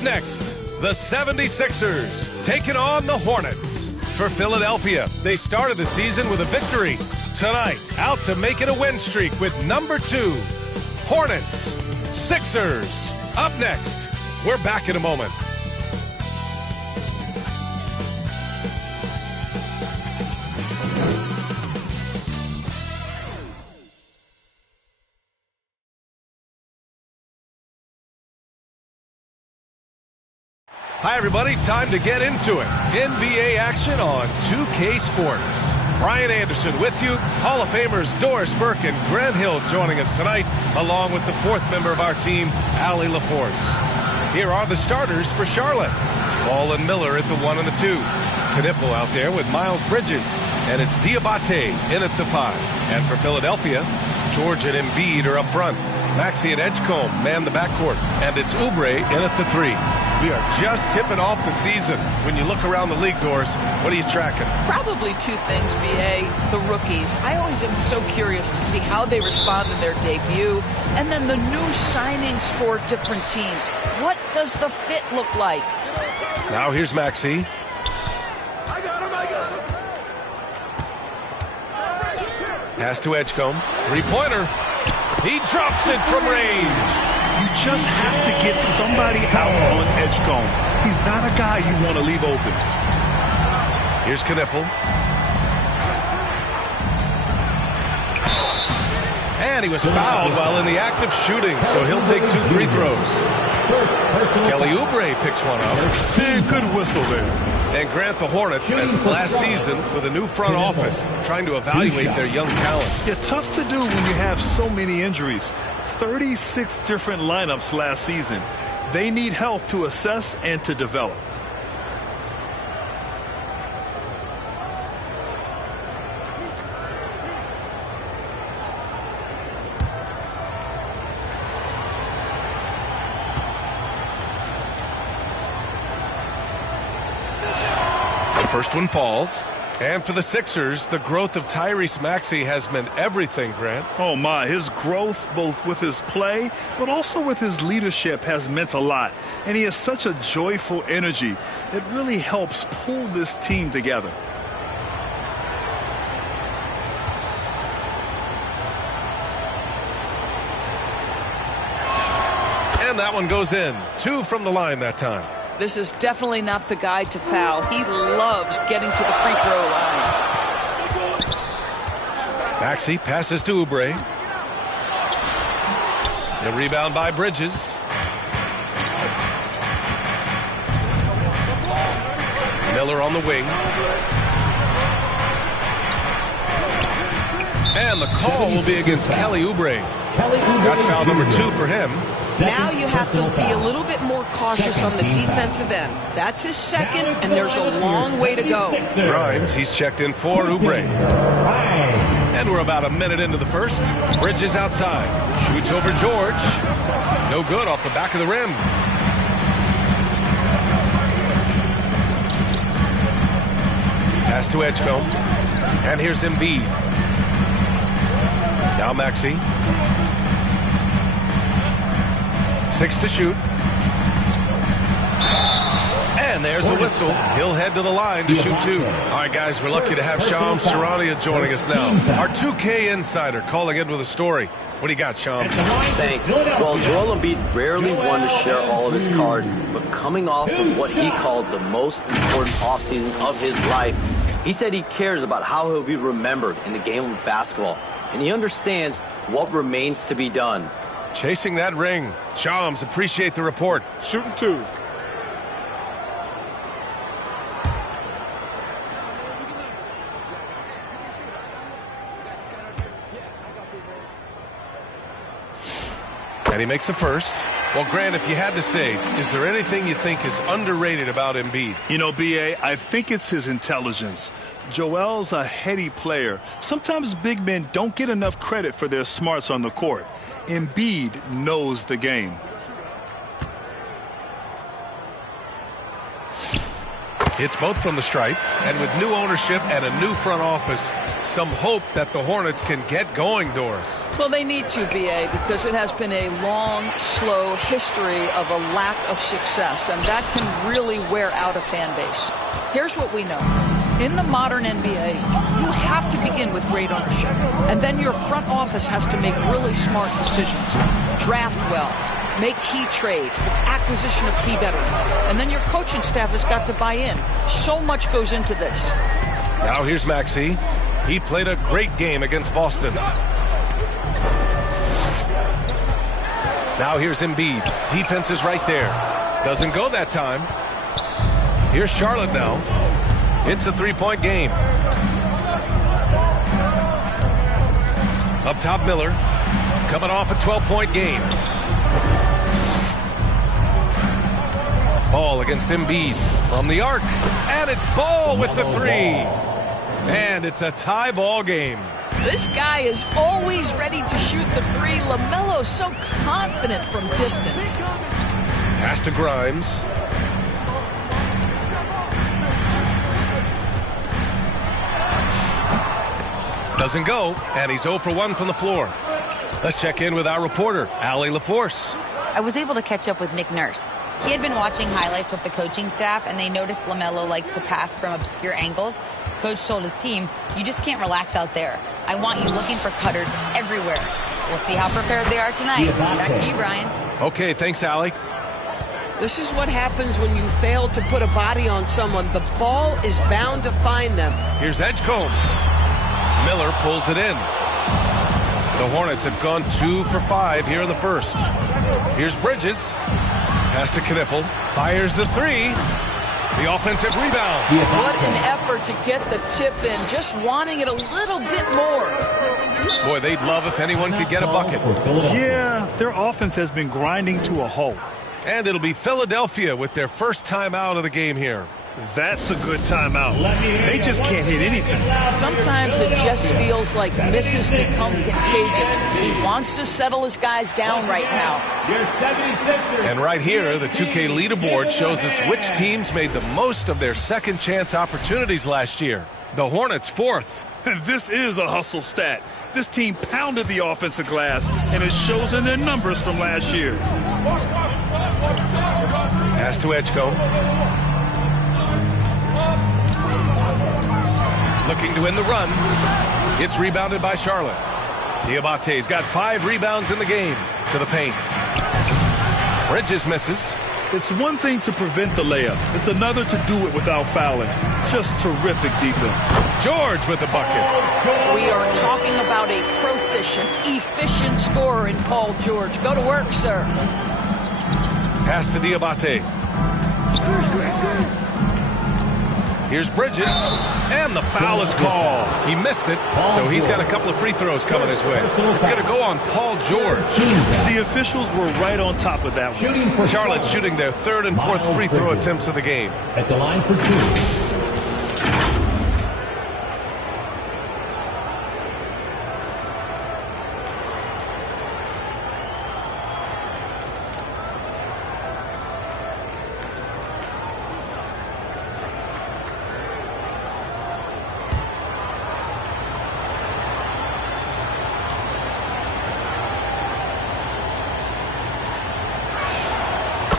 Up next, the 76ers taking on the Hornets. For Philadelphia, they started the season with a victory. Tonight, out to make it a win streak with number 2. Hornets, Sixers. Up next, we're back in a moment. Hi, everybody. Time to get into it. NBA action on 2K Sports. Brian Anderson with you. Hall of Famers Doris Burke and Grant Hill joining us tonight, along with the 4th member of our team, Allie LaForce. Here are the starters for Charlotte. Ball and Miller at the 1 and the 2. Knipple out there with Miles Bridges. And it's Diabate in at the 5. And for Philadelphia, George and Embiid are up front. Maxey and Edgecombe man the backcourt. And it's Oubre in at the 3. We are just tipping off the season. When you look around the league, Doris, what are you tracking? Probably 2 things, B.A. The rookies. I always am so curious to see how they respond in their debut. And then the new signings for different teams. What does the fit look like? Now here's Maxey. I got him. Pass to Edgecombe. 3-pointer. He drops it from range. You just have to get somebody out on Edgecombe. He's not a guy you want to leave open. Here's Knipple. And he was fouled while in the act of shooting, so he'll take 2 free throws. Kelly Oubre picks one up. Good whistle there. And Grant, the Hornets, as of last season, with a new front office, trying to evaluate their young talent. Yeah, tough to do when you have so many injuries. 36 different lineups last season. They need help to assess and to develop. The first one falls. And for the Sixers, the growth of Tyrese Maxey has meant everything, Grant. Oh, my. His growth, both with his play, but also with his leadership, has meant a lot. And he has such a joyful energy. It really helps pull this team together. And that one goes in. 2 from the line that time. This is definitely not the guy to foul. He loves getting to the free throw line. Maxey passes to Oubre. The rebound by Bridges. Miller on the wing. And the call will be against Kelly Oubre. That's foul number 2 for him. Now you have to be a little bit more cautious on the defensive end. That's his second, and there's a long way to go. Grimes, he's checked in for Oubre. And we're about a minute into the first. Bridges outside. Shoots over George. No good off the back of the rim. Pass to Edgecombe. And here's Embiid. Now Maxey. 6 to shoot. And there's a whistle. He'll head to the line to shoot 2. All right, guys, we're lucky to have Shams Charania joining us now. Our 2K insider calling in with a story. What do you got, Shams? Thanks. Well, Joel Embiid rarely wanted to share all of his cards, but coming off of what he called the most important offseason of his life, he said he cares about how he'll be remembered in the game of basketball, and he understands what remains to be done. Chasing that ring. Shams, appreciate the report. Shooting 2. And he makes a first. Well, Grant, if you had to say, is there anything you think is underrated about Embiid? You know, B.A., I think it's his intelligence. Joel's a heady player. Sometimes big men don't get enough credit for their smarts on the court. Embiid knows the game. It's both from the stripe, and with new ownership and a new front office, some hope that the Hornets can get going, Doris. Well, they need to, B.A., because it has been a long, slow history of a lack of success, and that can really wear out a fan base. Here's what we know. In the modern NBA, you have to begin with great ownership, and then your front office has to make really smart decisions. Draft well. Make key trades, the acquisition of key veterans. And then your coaching staff has got to buy in. So much goes into this. Now here's Maxey. He played a great game against Boston. Now here's Embiid. Defense is right there. Doesn't go that time. Here's Charlotte now. It's a three-point game. Up top, Miller. Coming off a 12-point game. Ball against Embiid from the arc. And it's Ball with the three. And it's a tie ball game. This guy is always ready to shoot the three. LaMelo's so confident from distance. Pass to Grimes. Doesn't go, and he's 0 for 1 from the floor. Let's check in with our reporter, Allie LaForce. I was able to catch up with Nick Nurse. He had been watching highlights with the coaching staff, and they noticed LaMelo likes to pass from obscure angles. Coach told his team, you just can't relax out there. I want you looking for cutters everywhere. We'll see how prepared they are tonight. Back to you, Brian. Okay, thanks, Allie. This is what happens when you fail to put a body on someone. The ball is bound to find them. Here's Edgecombe. Miller pulls it in. The Hornets have gone 2 for 5 here in the first. Here's Bridges. Pass to Knippel. Fires the three. The offensive rebound. What an effort to get the tip in. Just wanting it a little bit more. Boy, they'd love if anyone could get a bucket. Yeah, their offense has been grinding to a halt. And it'll be Philadelphia with their first timeout of the game here. That's a good timeout. They just can't hit anything. Sometimes it just feels like misses become contagious. He wants to settle his guys down right now. And right here, the 2K leaderboard shows us which teams made the most of their second chance opportunities last year. The Hornets 4th. And this is a hustle stat. This team pounded the offensive glass, and it shows in their numbers from last year. Pass to Edgecombe. Looking to win the run. It's rebounded by Charlotte. Diabate's got 5 rebounds in the game. To the paint. Bridges misses. It's one thing to prevent the layup. It's another to do it without fouling. Just terrific defense. George with the bucket. We are talking about a proficient, efficient scorer in Paul George. Go to work, sir. Pass to Diabate. Here's Bridges, and the foul is called. He missed it, so he's got a couple of free throws coming his way. It's going to go on Paul George. The officials were right on top of that one. Charlotte shooting their 3rd and 4th free throw attempts of the game. At the line for 2.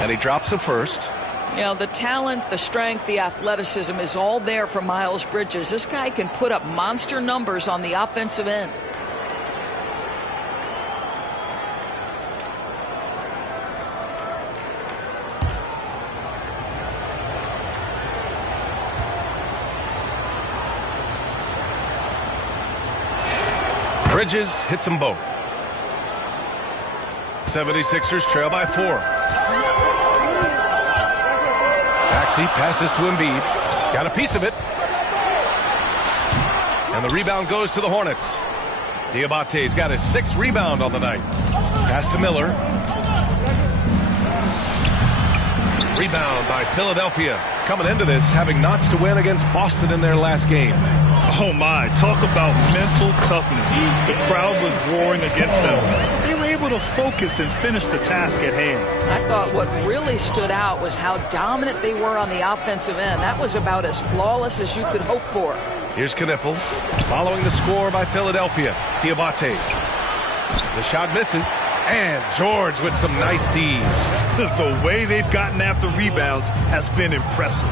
And he drops the first. You know, the talent, the strength, the athleticism is all there for Miles Bridges. This guy can put up monster numbers on the offensive end. Bridges hits them both. 76ers trail by 4. Maxey passes to Embiid. Got a piece of it. And the rebound goes to the Hornets. Diabate's got his 6th rebound on the night. Pass to Miller. Rebound by Philadelphia. Coming into this, having knots to win against Boston in their last game. Oh my, talk about mental toughness. The crowd was roaring against them. They were able to focus and finish the task at hand. I thought what really stood out was how dominant they were on the offensive end. That was about as flawless as you could hope for. Here's Knippel, following the score by Philadelphia. Diabate. The shot misses, and George with some nice D's. The way they've gotten after rebounds has been impressive.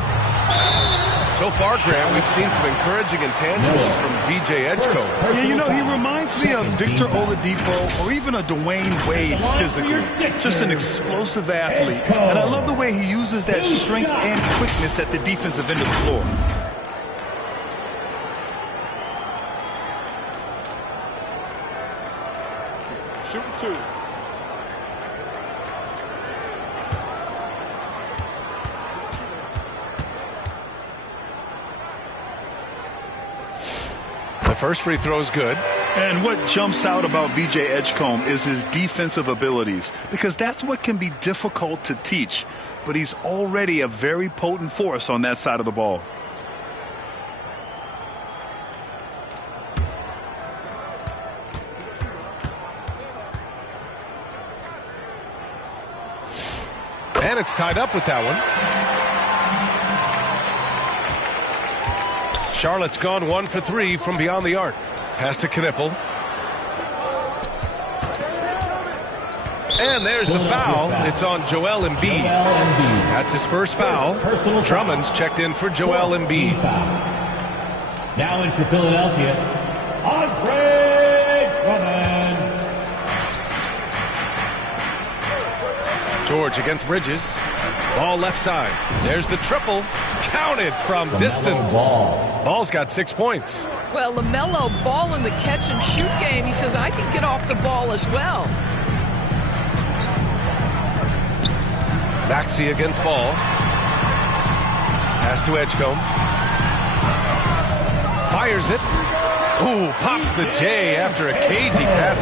So far, Graham, we've seen some encouraging intangibles from VJ Edgecombe. Yeah, you know, he reminds me of Victor Oladipo or even a Dwayne Wade physically. Just an explosive athlete. And I love the way he uses that strength and quickness at the defensive end of the floor. Shooting two. The first free throw is good. And what jumps out about VJ Edgecombe is his defensive abilities, because that's what can be difficult to teach. But he's already a very potent force on that side of the ball. And it's tied up with that one. Charlotte's gone 1 for 3 from beyond the arc. Pass to Knippel. And there's the foul. It's on Joel Embiid. That's his first foul. Drummond's checked in for Joel Embiid. Now in for Philadelphia, Andre Drummond. George against Bridges. Ball left side. There's the triple. Counted from distance. Ball's got 6 points. Well, LaMelo Ball in the catch and shoot game. He says, I can get off the ball as well. Maxey against Ball. Pass to Edgecombe. Fires it. Ooh, pops the J after a cagey pass.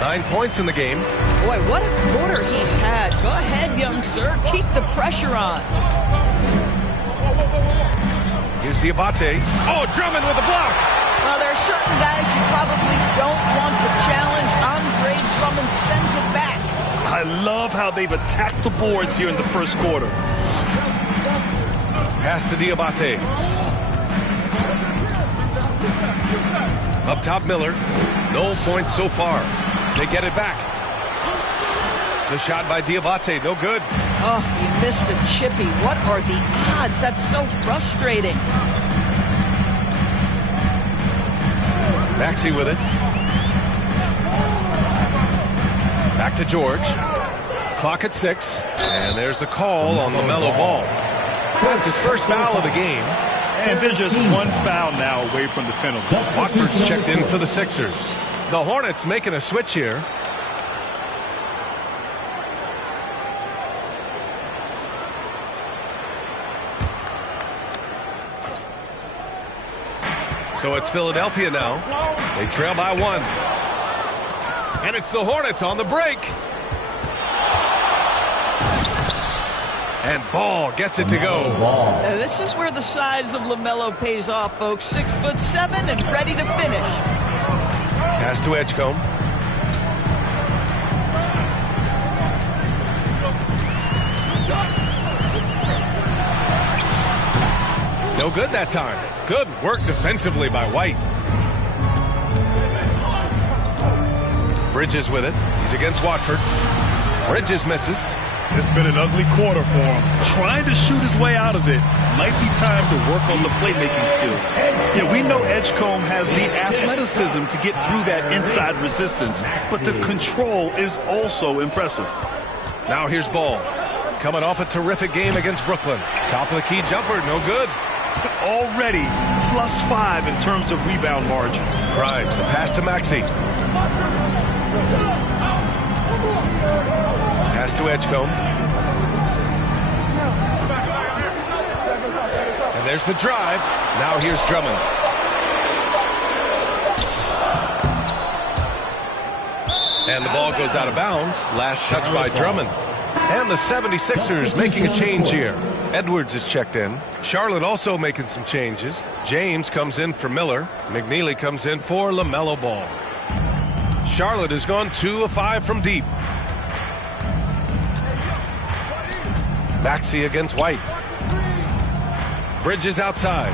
9 points in the game. Boy, what a quarter he's had. Go ahead, young sir. Keep the pressure on. Here's Diabate. Oh, Drummond with a block. Well, there are certain guys you probably don't want to challenge. Andre Drummond sends it back. I love how they've attacked the boards here in the first quarter. Pass to Diabate. Up top, Miller. No points so far. They get it back. The shot by Diabate, no good. Oh, you missed a chippy. What are the odds? That's so frustrating. Maxey with it. Back to George. Clock at 6. And there's the call on LaMelo Ball. That's his first foul of the game. And there's just one foul now away from the penalty. Watford's checked in for the Sixers. The Hornets making a switch here. So it's Philadelphia now. They trail by 1. And it's the Hornets on the break. And Ball gets it to go. This is where the size of LaMelo pays off, folks. 6'7" and ready to finish. Pass to Edgecombe. No good that time. Good work defensively by White. Bridges with it. He's against Watford. Bridges misses. It's been an ugly quarter for him. Trying to shoot his way out of it. Might be time to work on the playmaking skills. Yeah, we know Edgecombe has the athleticism to get through that inside resistance, but the control is also impressive. Now here's Ball. Coming off a terrific game against Brooklyn. Top of the key jumper, no good. Already +5 in terms of rebound margin. Grimes, the pass to Maxey. Pass to Edgecombe. And there's the drive. Now here's Drummond. And the ball goes out of bounds. Last touch by Drummond. And the 76ers making a change here. Edwards is checked in. Charlotte also making some changes. James comes in for Miller. McNeely comes in for LaMelo Ball. Charlotte has gone 2 of 5 from deep. Maxey against White. Bridges outside.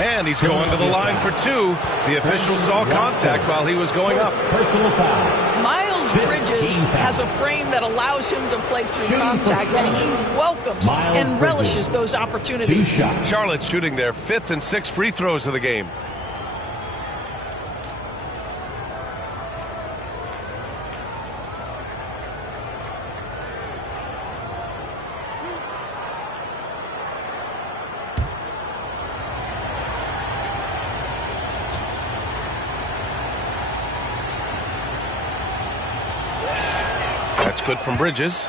And he's going to the line for 2. The official saw contact while he was going up. Personal foul. Miles Bridges has a frame that allows him to play through contact, and he welcomes and relishes those opportunities. 2 shots. Charlotte shooting their 5th and 6th free throws of the game. That's good from Bridges.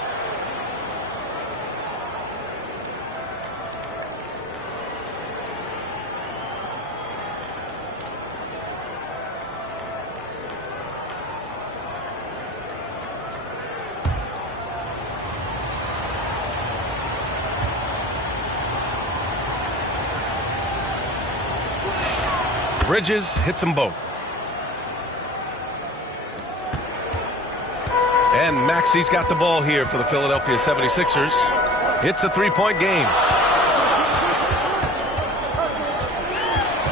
Bridges hits them both. And Maxey's got the ball here for the Philadelphia 76ers. It's a 3-point game.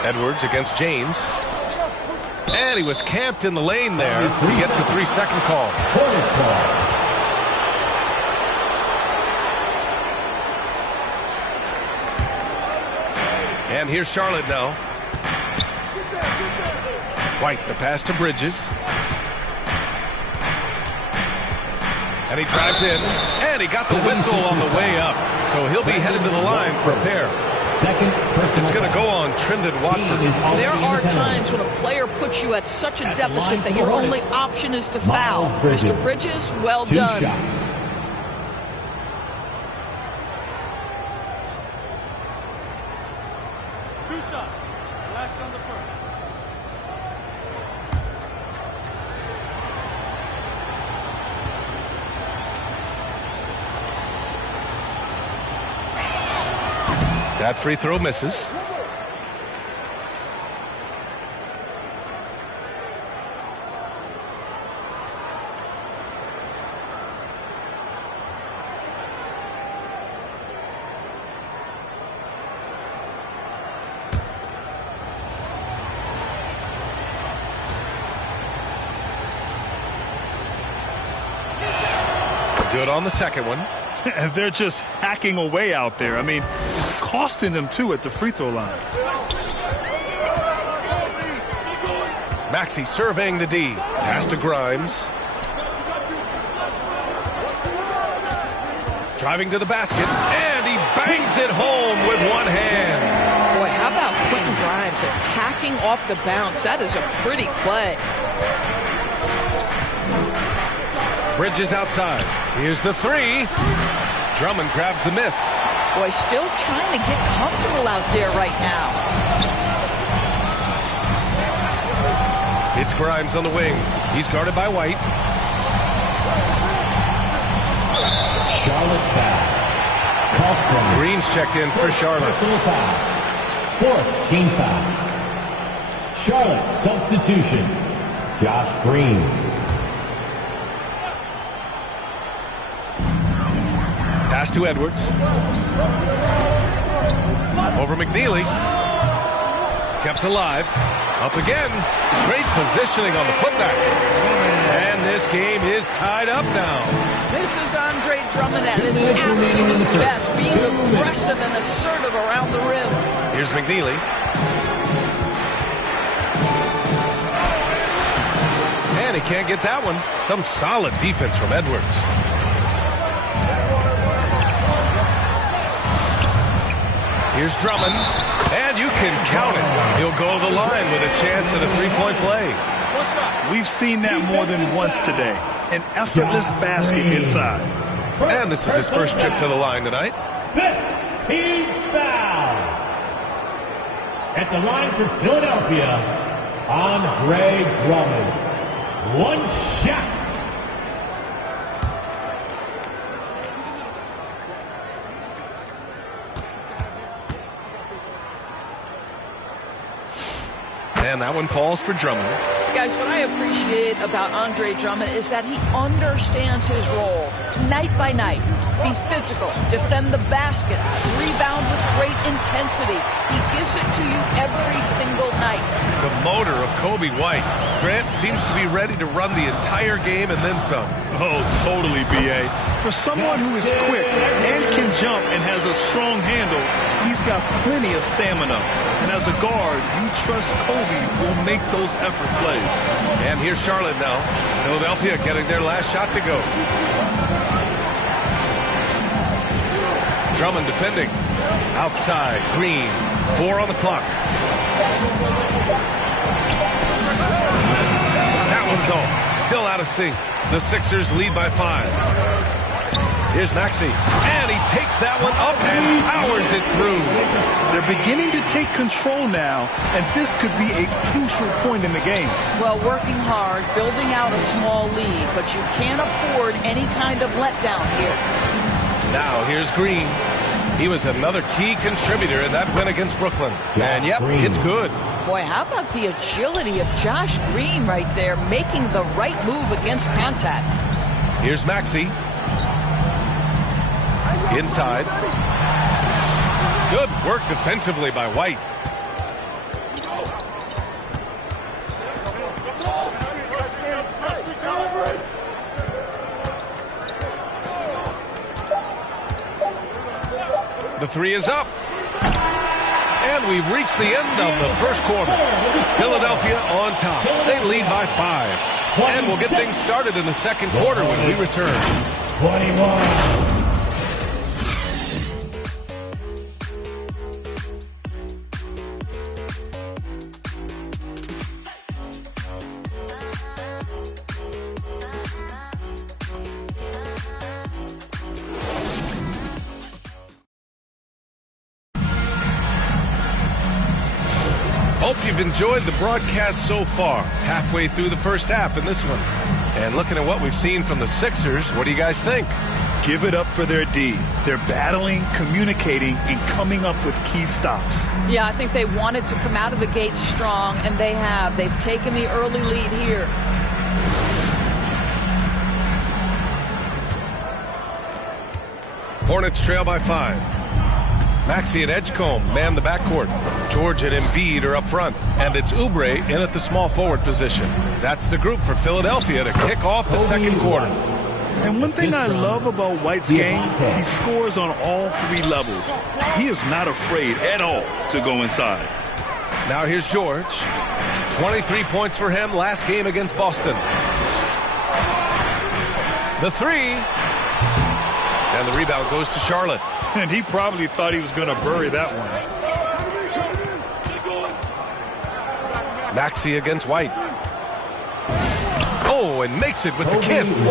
Edwards against James. And he was camped in the lane there. He gets a 3-second call. Hornets ball. And here's Charlotte now. White, the pass to Bridges. And he drives in, and he got the whistle on the way up. So he'll be headed to the line for a pair. It's going to go on Trendon Watford. There are times when a player puts you at such a deficit that your only option is to foul. Mr. Bridges, well done. 2 shots. Last on the first. That free throw misses. Good on the second one. And they're just hacking away out there. I mean, it's costing them too at the free throw line. Maxey surveying the D. Pass to Grimes. Driving to the basket, and he bangs it home with one hand. Boy, how about Quentin Grimes attacking off the bounce? That is a pretty play. Bridges outside. Here's the 3. Drummond grabs the miss. Boy, still trying to get comfortable out there right now. It's Grimes on the wing. He's guarded by White. Charlotte foul. Green's checked in for Charlotte. Personal foul. 4th team foul. Charlotte substitution. Josh Green. Pass to Edwards. Over McNeely. Kept alive. Up again. Great positioning on the putback. And this game is tied up now. This is Andre Drummond at his absolute best, being aggressive and assertive around the rim. Here's McNeely. And he can't get that one. Some solid defense from Edwards. Here's Drummond, and you can count it. He'll go to the line with a chance at a 3-point play. We've seen that more than once today. An effortless basket inside. And this is his first trip to the line tonight. 5th team foul. At the line for Philadelphia, Andre Drummond. 1 shot. And that one falls for Drummond. Guys, what I appreciate about Andre Drummond is that he understands his role night by night. Be physical, defend the basket, rebound with great intensity. He gives it to you every single night. The motor of Kobe White. Grant seems to be ready to run the entire game and then some. Oh, totally, B.A. For someone who is quick and can jump and has a strong handle, he's got plenty of stamina. And as a guard, you trust Kobe will make those effort plays. And here's Charlotte now. Philadelphia getting their last shot to go. Drummond defending. Outside, Green. 4 on the clock. That one's off. Still out of sync. The Sixers lead by 5. Here's Maxey. And he takes that one up and powers it through. They're beginning to take control now, and this could be a crucial point in the game. Well, working hard, building out a small lead, but you can't afford any kind of letdown here. Now here's Green. He was another key contributor in that win against Brooklyn. And yep, it's good. Boy, how about the agility of Josh Green right there, making the right move against contact. Here's Maxey. Inside. Good work defensively by White. The 3 is up. And we've reached the end of the first quarter. Philadelphia on top. They lead by 5. And we'll get things started in the second quarter when we return. 21. Hope you've enjoyed the broadcast so far. Halfway through the first half in this one. And looking at what we've seen from the Sixers, what do you guys think? Give it up for their D. They're battling, communicating, and coming up with key stops. Yeah, I think they wanted to come out of the gate strong, and they have. They've taken the early lead here. Hornets trail by 5. Maxey and Edgecombe man the backcourt. George and Embiid are up front. And it's Oubre in at the small forward position. That's the group for Philadelphia to kick off the second quarter. And one thing I love about White's game, he scores on all 3 levels. He is not afraid at all to go inside. Now here's George. 23 points for him last game against Boston. The 3. And the rebound goes to Charlotte. And he probably thought he was going to bury that one. Maxey against White. Oh, and makes it with the kiss.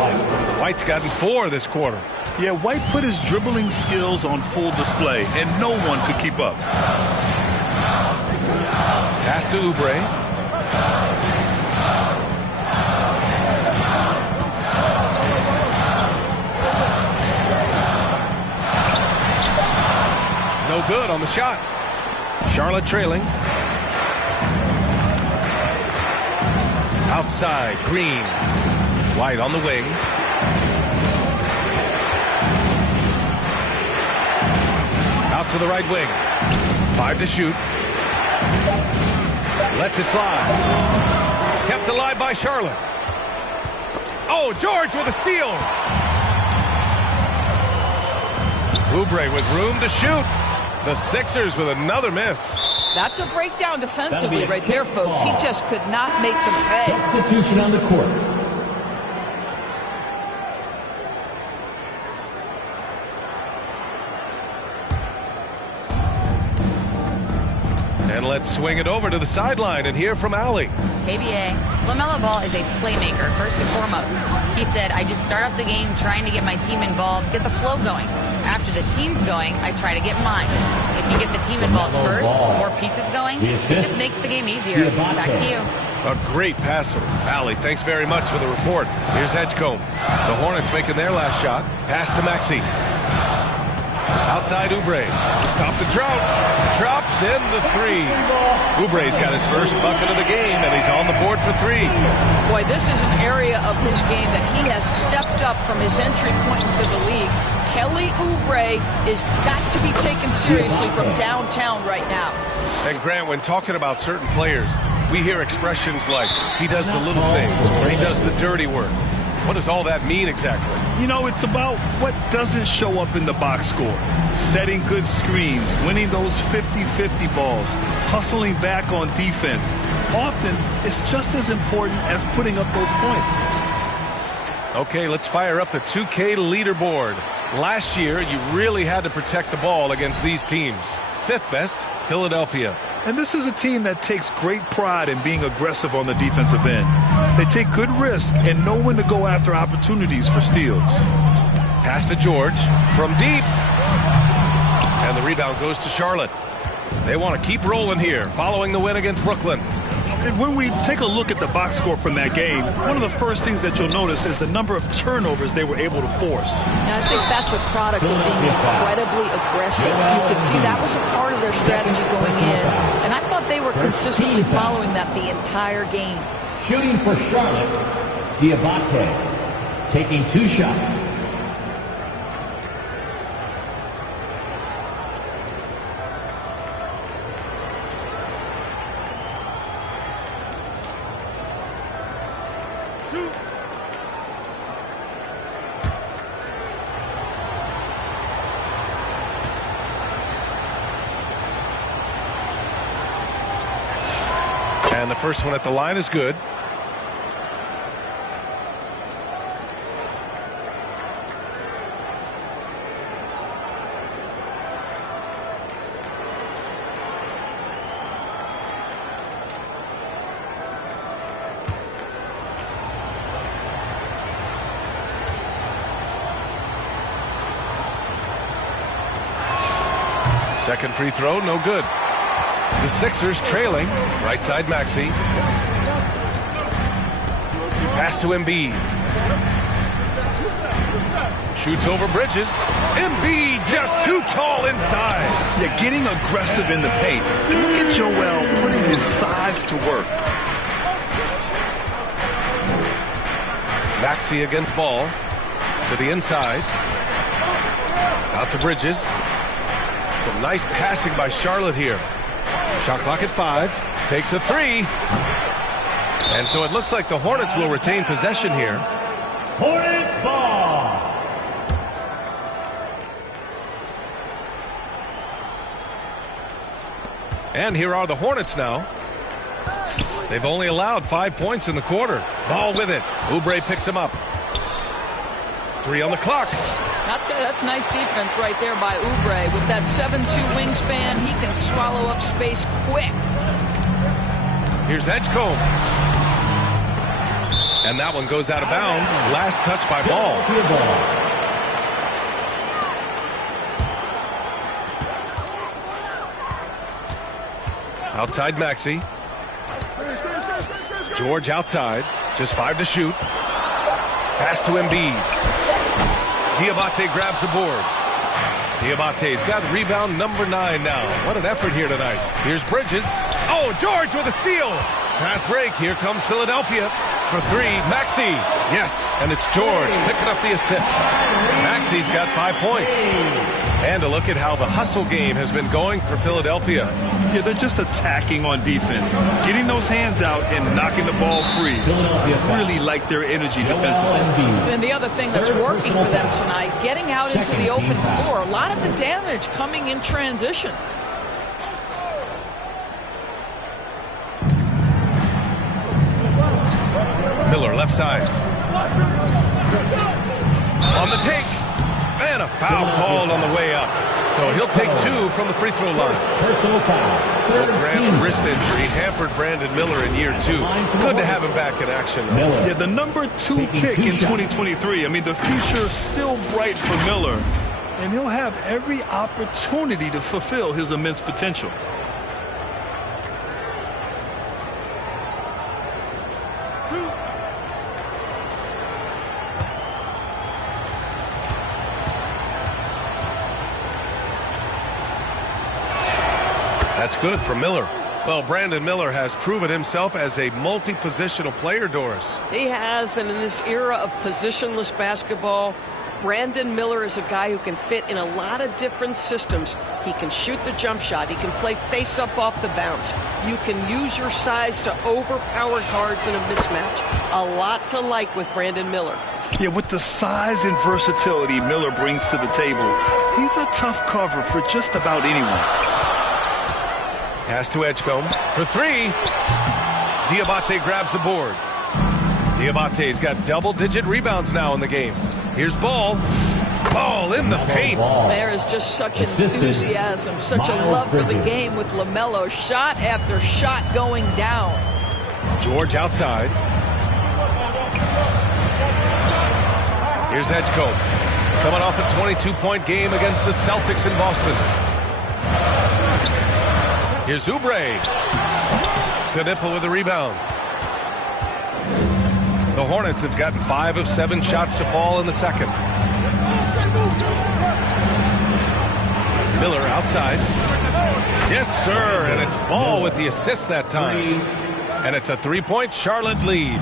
White's gotten 4 this quarter. Yeah, White put his dribbling skills on full display, and no one could keep up. Pass to Oubre. No good on the shot. Charlotte trailing. Outside, Green. White on the wing. Out to the right wing. 5 to shoot. Lets it fly. Kept alive by Charlotte. Oh, George with a steal. Oubre with room to shoot. The Sixers with another miss. That's a breakdown defensively right there, folks. He just could not make them pay. Substitution on the court. And let's swing it over to the sideline and hear from Allie. KBA, LaMelo Ball is a playmaker, first and foremost. He said, I just start off the game trying to get my team involved, get the flow going. After the team's going, I try to get mine. If you get the team involved first, more pieces going, it just makes the game easier. Back to you. A great passer. Allie, thanks very much for the report. Here's Edgecombe. The Hornets making their last shot. Pass to Maxey. Outside Oubre. Stop the drought. Drops in the three. Oubre's got his first bucket of the game, and he's on the board for three. Boy, this is an area of his game that he has stepped up from his entry point into the league. Kelly Oubre is got to be taken seriously from downtown right now. And Grant, when talking about certain players, we hear expressions like, he does the little things, or he does the dirty work. What does all that mean exactly? You know, it's about what doesn't show up in the box score. Setting good screens, winning those 50-50 balls, hustling back on defense. Often, it's just as important as putting up those points. Okay, let's fire up the 2K leaderboard. Last year, you really had to protect the ball against these teams. Fifth best, Philadelphia. And this is a team that takes great pride in being aggressive on the defensive end. They take good risk and know when to go after opportunities for steals. Pass to George from deep. And the rebound goes to Charlotte. They want to keep rolling here, following the win against Brooklyn. And when we take a look at the box score from that game, one of the first things that you'll notice is the number of turnovers they were able to force. And I think that's a product of being incredibly aggressive. You could see that was a part of their strategy going in. And I thought they were consistently following that the entire game. Shooting for Charlotte, Diabate, taking 2 shots. And the first one at the line is good. Second free throw, no good. The Sixers trailing. Right side Maxey. Pass to Embiid. Shoots over Bridges. Embiid just too tall inside. Yeah, getting aggressive in the paint. Look at Joel putting his size to work. Maxey against Ball. To the inside. Out to Bridges. Some nice passing by Charlotte here. Shot clock at 5. Takes a 3. And so it looks like the Hornets will retain possession here. Hornet ball. And here are the Hornets now. They've only allowed 5 points in the quarter. Ball with it. Oubre picks him up. 3 on the clock. I'll tell you, that's nice defense right there by Oubre. With that 7'2" wingspan, he can swallow up space quick. Here's Edgecombe. And that one goes out of bounds. Last touch by Ball. Outside Maxey. George outside. Just 5 to shoot. Pass to Embiid. Diabate grabs the board. Diabate's got rebound number 9 now. What an effort here tonight. Here's Bridges. Oh, George with a steal. Fast break. Here comes Philadelphia for 3. Maxey. Yes, and it's George picking up the assist. Maxey's got 5 points. And a look at how the hustle game has been going for Philadelphia. Yeah, they're just attacking on defense. Getting those hands out and knocking the ball free. Really like their energy defensively. And the other thing that's working for them tonight, getting out into the open floor. A lot of the damage coming in transition. Miller left side. On the take. And a foul called on the way up. So he'll take 2 from the free throw line. Personal foul. Grand wrist injury hampered Brandon Miller in year 2. Good to have him back in action. Yeah, the number 2 pick in 2023. I mean, the future's still bright for Miller. And he'll have every opportunity to fulfill his immense potential. That's good for Miller. Well, Brandon Miller has proven himself as a multi-positional player, Doris. He has, and in this era of positionless basketball, Brandon Miller is a guy who can fit in a lot of different systems. He can shoot the jump shot. He can play face-up off the bounce. You can use your size to overpower guards in a mismatch. A lot to like with Brandon Miller. Yeah, with the size and versatility Miller brings to the table, he's a tough cover for just about anyone. Pass to Edgecombe for three. Diabate grabs the board. Diabate's got double-digit rebounds now in the game. Here's Ball. Ball in the paint. There is just such enthusiasm, such a love for the game with LaMelo. Shot after shot going down. George outside. Here's Edgecombe. Coming off a 22-point game against the Celtics in Boston. Here's Oubre. Knipple with the rebound. The Hornets have gotten 5 of 7 shots to fall in the second. Miller outside. Yes, sir. And it's Ball with the assist that time. And it's a 3-point Charlotte lead.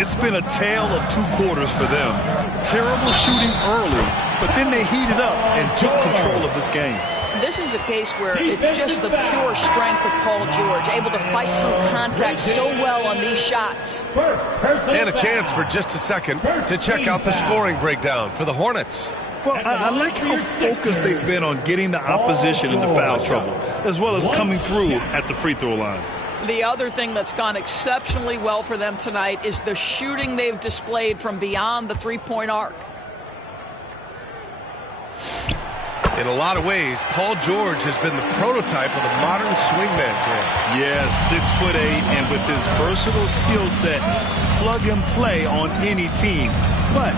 It's been a tale of 2 quarters for them. Terrible shooting early, but then they heated up and took control of this game. This is a case where it's just the pure strength of Paul George, able to fight through contact so well on these shots. And a chance for just a second to check out the scoring breakdown for the Hornets. Well, I like how focused they've been on getting the opposition into foul trouble, as well as coming through at the free throw line. The other thing that's gone exceptionally well for them tonight is the shooting they've displayed from beyond the three-point arc. In a lot of ways, Paul George has been the prototype of the modern swingman game. Yeah, 6'8", and with his versatile skill set, plug and play on any team. But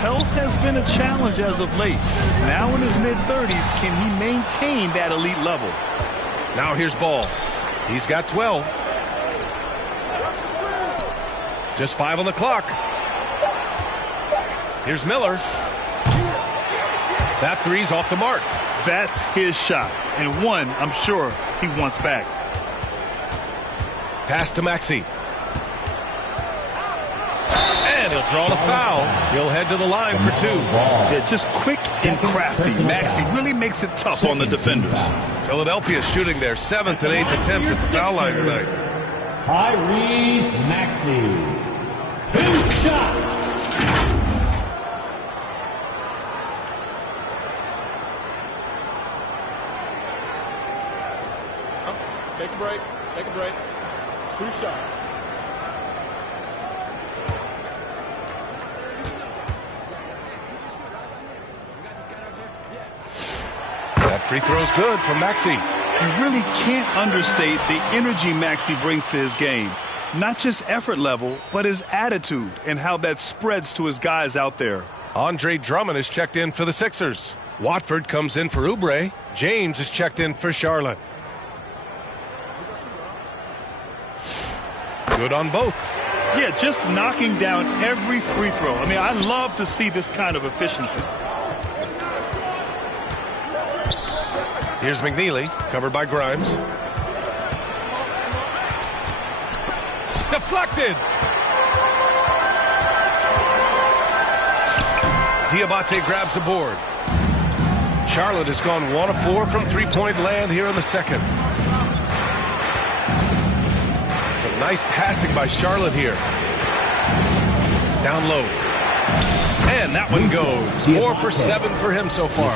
health has been a challenge as of late. Now in his mid-30s, can he maintain that elite level? Now here's Ball. He's got 12. Just 5 on the clock. Here's Miller. That three's off the mark. That's his shot, and one I'm sure he wants back. Pass to Maxey. And he'll draw the foul. He'll head to the line for 2. Yeah, just quick and crafty. Maxey really makes it tough on the defenders. Philadelphia shooting their 7th and 8th attempts at the foul line tonight. Tyrese Maxey. 2 shots. Take a break. Take a break. 2 shots. That free throw's good from Maxey. You really can't understate the energy Maxey brings to his game. Not just effort level, but his attitude and how that spreads to his guys out there. Andre Drummond is checked in for the Sixers. Watford comes in for Oubre. James is checked in for Charlotte. Good on both. Yeah, just knocking down every free throw. I mean, I love to see this kind of efficiency. Here's McNeely, covered by Grimes. Deflected! Diabate grabs the board. Charlotte has gone 1 of 4 from three-point land here in the second. Some nice passing by Charlotte here. Down low. And that one goes. 4 for 7 for him so far.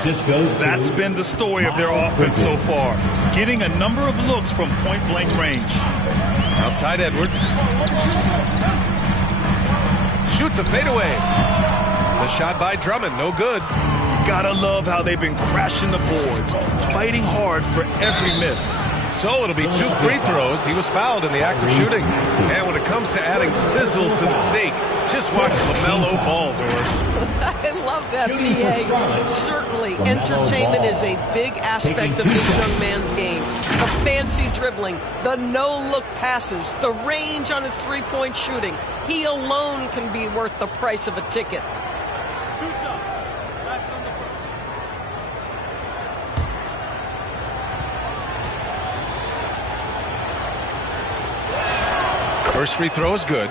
That's been the story of their offense so far. Getting a number of looks from point-blank range. Outside Edwards. Shoots a fadeaway. The shot by Drummond, no good. Gotta love how they've been crashing the boards, fighting hard for every miss. So it'll be 2 free throws. He was fouled in the act of shooting. And when it comes to adding sizzle to the steak, just watch LaMelo Ball, Doris. I love that, B.A. Certainly, entertainment is a big aspect of this young man's game. The fancy dribbling, the no-look passes, the range on his three-point shooting. He alone can be worth the price of a ticket. 2 shots. Last on the first. First free throw is good.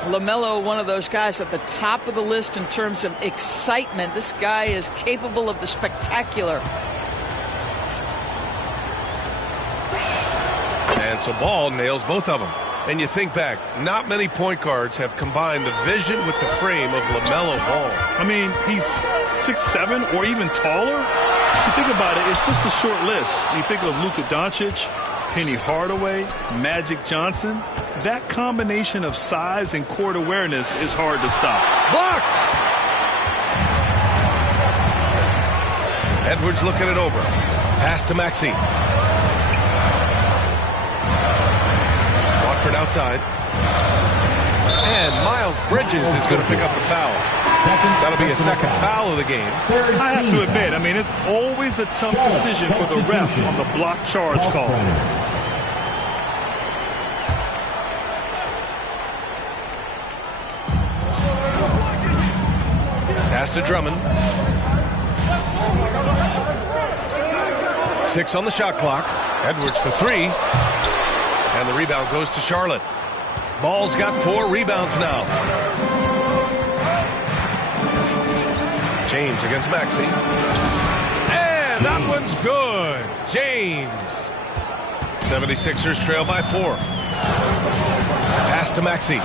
LaMelo, one of those guys at the top of the list in terms of excitement. This guy is capable of the spectacular. And so Ball nails both of them. And you think back, not many point guards have combined the vision with the frame of LaMelo Ball. I mean, he's 6'7" or even taller. If you think about it, it's just a short list. You think of Luka Doncic, Penny Hardaway, Magic Johnson. That combination of size and court awareness is hard to stop. Blocked! Edwards looking it over. Pass to Maxey. Watford outside. And Miles Bridges is going to pick up the foul. That'll be a second foul of the game. I have to admit, I mean, it's always a tough decision for the ref on the block charge call. Pass to Drummond. 6 on the shot clock. Edwards for 3. And the rebound goes to Charlotte. Ball's got 4 rebounds now. James against Maxey. And that one's good. James. 76ers trail by 4. Pass to Maxey.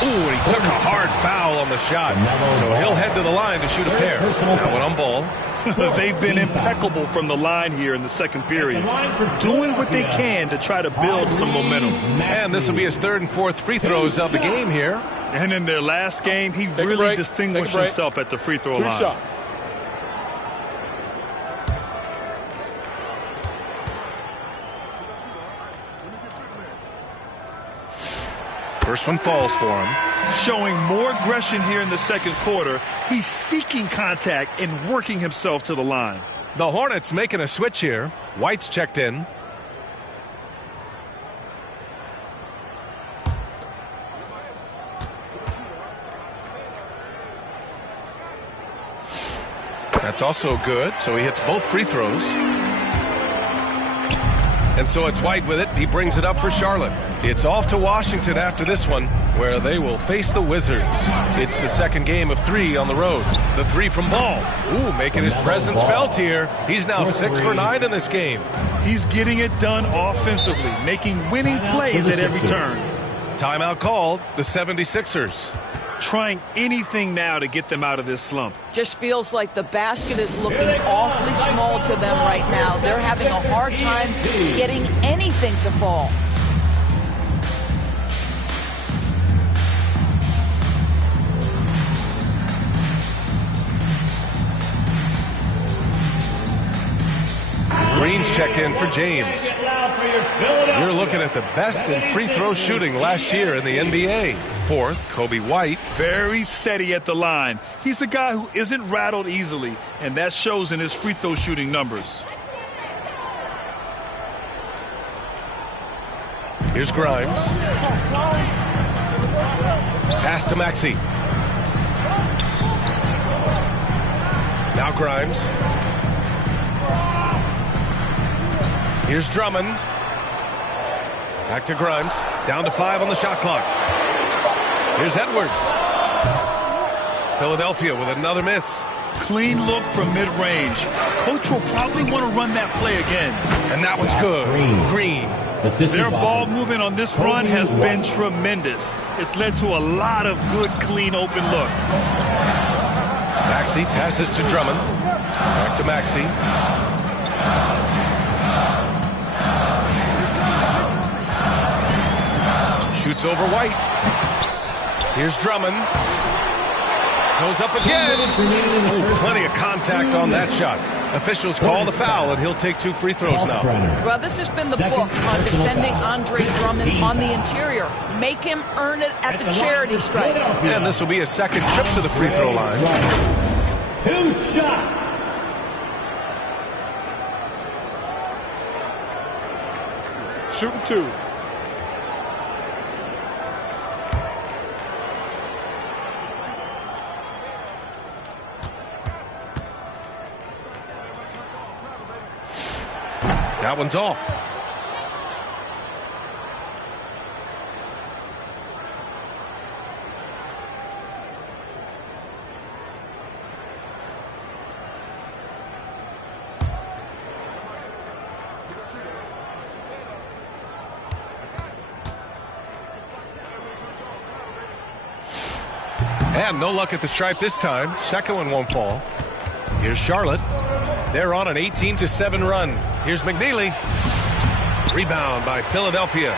Ooh, he took a hard foul on the shot. So he'll head to the line to shoot a pair. That one on Ball. They've been impeccable from the line here in the second period, doing what they can to try to build some momentum. And this will be his 3rd and 4th free throws of the game here. And in their last game, he really distinguished himself at the free throw line. 2 shots. First one falls for him. Showing more aggression here in the second quarter. He's seeking contact and working himself to the line. The Hornets making a switch here. White's checked in. That's also good, so he hits both free throws. And so it's White with it. He brings it up for Charlotte. It's off to Washington after this one, where they will face the Wizards. It's the second game of 3 on the road. The 3 from Ball. Ooh, making his presence felt here. He's now 6 for 9 in this game. He's getting it done offensively, making winning plays at every turn. Timeout called, the 76ers. Trying anything now to get them out of this slump. Just feels like the basket is looking awfully small to them right now. They're having a hard time getting anything to fall. Green's check in for James. You're looking at the best in free throw shooting last year in the NBA. 4th, Kobe White. Very steady at the line. He's the guy who isn't rattled easily, and that shows in his free throw shooting numbers. Here's Grimes. Pass to Maxey. Now Grimes. Here's Drummond. Back to Grimes. Down to 5 on the shot clock. Here's Edwards. Philadelphia with another miss. Clean look from mid-range. Coach will probably want to run that play again. And that one's good. Green. Their ball movement on this run has been tremendous. It's led to a lot of good, clean, open looks. Maxey passes to Drummond. Back to Maxey. Shoots over White. Here's Drummond. Goes up again. Ooh, plenty of contact on that shot. Officials call the foul, and he'll take 2 free throws now. Well, this has been the book on defending Andre Drummond on the interior. Make him earn it at the charity stripe. And this will be his second trip to the free throw line. 2 shots. Shooting 2. That one's off. And no luck at the stripe this time. Second one won't fall. Here's Charlotte. They're on an 18-7 run. Here's McNeely. Rebound by Philadelphia.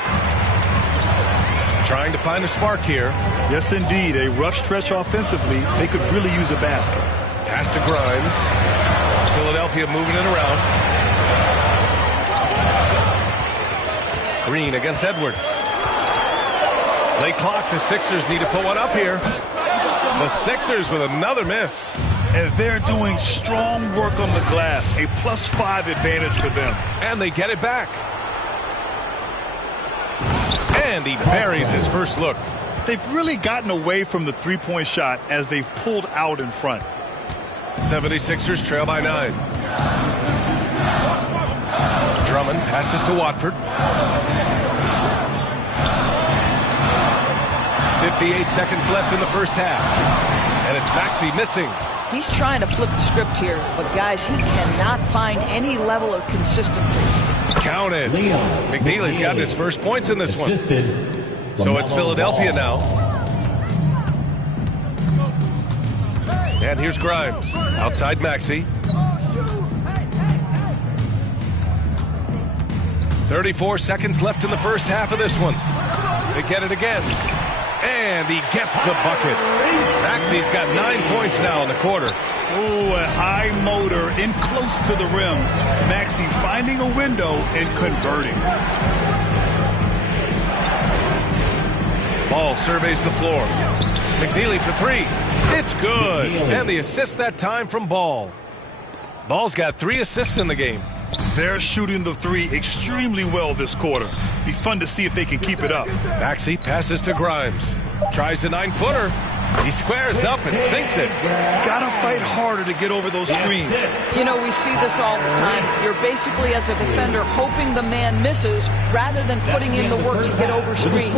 Trying to find a spark here. Yes, indeed. A rough stretch offensively. They could really use a basket. Pass to Grimes. Philadelphia moving it around. Green against Edwards. Late clock. The Sixers need to put one up here. The Sixers with another miss. And they're doing strong work on the glass. A +5 advantage for them. And they get it back. And he buries his first look. They've really gotten away from the three-point shot as they've pulled out in front. 76ers trail by 9. Drummond passes to Watford. 58 seconds left in the first half. And it's Maxey missing. He's trying to flip the script here, but guys, he cannot find any level of consistency. Counted. McNeely's gotten his first points in this one. So it's Philadelphia now. And here's Grimes. Outside Maxey. 34 seconds left in the first half of this one. They get it again. And he gets the bucket. Maxey's got 9 points now in the quarter. Oh, a high motor in close to the rim. Maxey finding a window and converting. Ball surveys the floor. McNeely for 3. It's good. And the assist that time from Ball. Ball's got 3 assists in the game. They're shooting the 3 extremely well this quarter. Be fun to see if they can keep it up. Maxey passes to Grimes. Tries the 9-footer. He squares up and sinks it. Gotta fight harder to get over those screens. You know, we see this all the time. You're basically, as a defender, hoping the man misses rather than putting in the work to get over screens.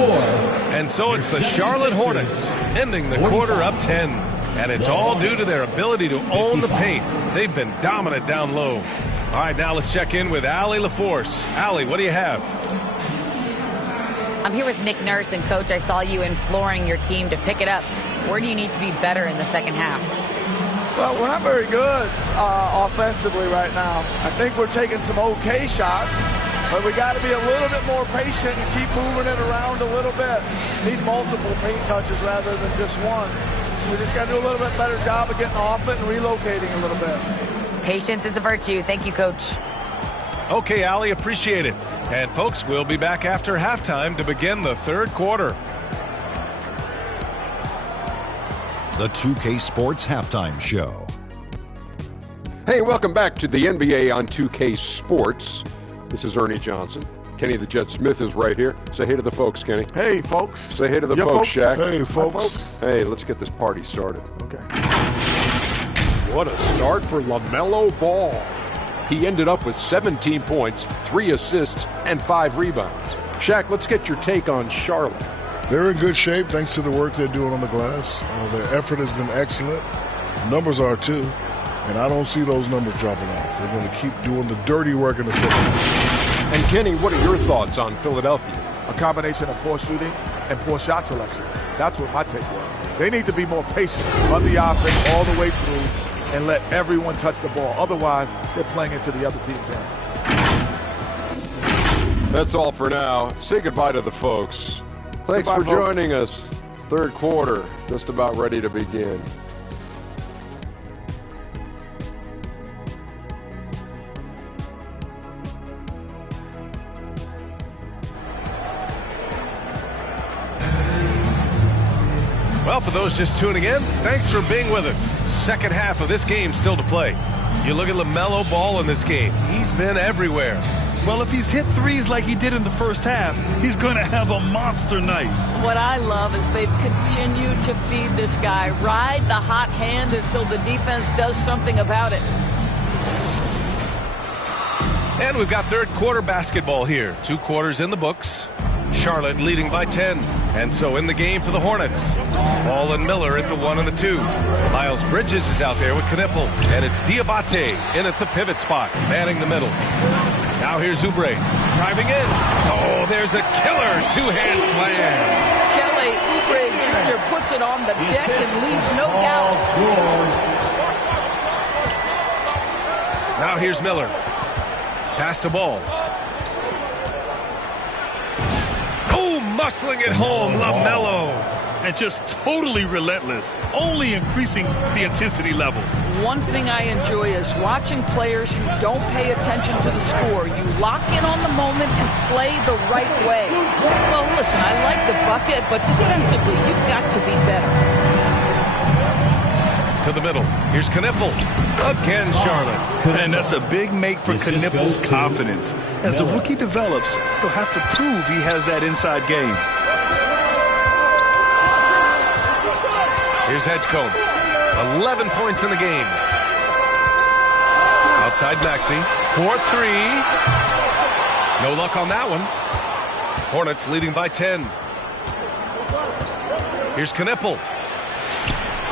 And so it's the Charlotte Hornets ending the quarter up 10. And it's all due to their ability to own the paint. They've been dominant down low. All right, now let's check in with Allie LaForce. Allie, what do you have? I'm here with Nick Nurse, and Coach, I saw you imploring your team to pick it up. Where do you need to be better in the second half? Well, we're not very good offensively right now. I think we're taking some okay shots, but we got to be a little bit more patient and keep moving it around a little bit. Need multiple paint touches rather than just one. So we just got to do a little bit better job of getting off it and relocating a little bit. Patience is a virtue. Thank you, Coach. Okay, Allie, appreciate it. And folks, we'll be back after halftime to begin the third quarter. The 2K Sports Halftime Show. Hey, welcome back to the NBA on 2K Sports. This is Ernie Johnson. Kenny the Jet Smith is right here. Say hey to the folks, Kenny. Hey, folks. Say hey to the folks, Shaq. Hey, folks. Hey, let's get this party started. Okay. What a start for LaMelo Ball. He ended up with 17 points, 3 assists, and 5 rebounds. Shaq, let's get your take on Charlotte. They're in good shape thanks to the work they're doing on the glass. Their effort has been excellent. The numbers are too. And I don't see those numbers dropping off. They're going to keep doing the dirty work in the second half. And Kenny, what are your thoughts on Philadelphia? A combination of poor shooting and poor shot selection. That's what my take was. They need to be more patient, run the offense all the way through, and let everyone touch the ball. Otherwise, they're playing into the other team's hands. That's all for now. Say goodbye to the folks. Thanks for joining us. Third quarter, just about ready to begin. Well, for those just tuning in, thanks for being with us. Second half of this game still to play. You look at LaMelo Ball in this game. He's been everywhere. Well, if he's hit threes like he did in the first half, he's going to have a monster night. What I love is they've continued to feed this guy. Ride the hot hand until the defense does something about it. And we've got third quarter basketball here. 2 quarters in the books. Charlotte leading by 10. And so in the game for the Hornets. Ball and Miller at the 1 and the 2. Miles Bridges is out there with Knipple. And it's Diabate in at the pivot spot, manning the middle. Now here's Oubre driving in. Oh, there's a killer 2-hand slam. Kelly Oubre Jr. puts it on the deck and leaves no doubt. Now here's Miller. Pass to Ball. Oh, muscling it home, LaMelo. And just totally relentless, only increasing the intensity level. One thing I enjoy is watching players who don't pay attention to the score. You lock in on the moment and play the right way. Well, listen, I like the bucket, but defensively, you've got to be better. To the middle. Here's Knippel. Again, Charlotte. And that's a big make for Knippel's confidence. As the rookie develops, he'll have to prove he has that inside game. Here's Edgecombe. 11 points in the game. Outside Maxey. 4-3. No luck on that one. Hornets leading by 10. Here's Knippel.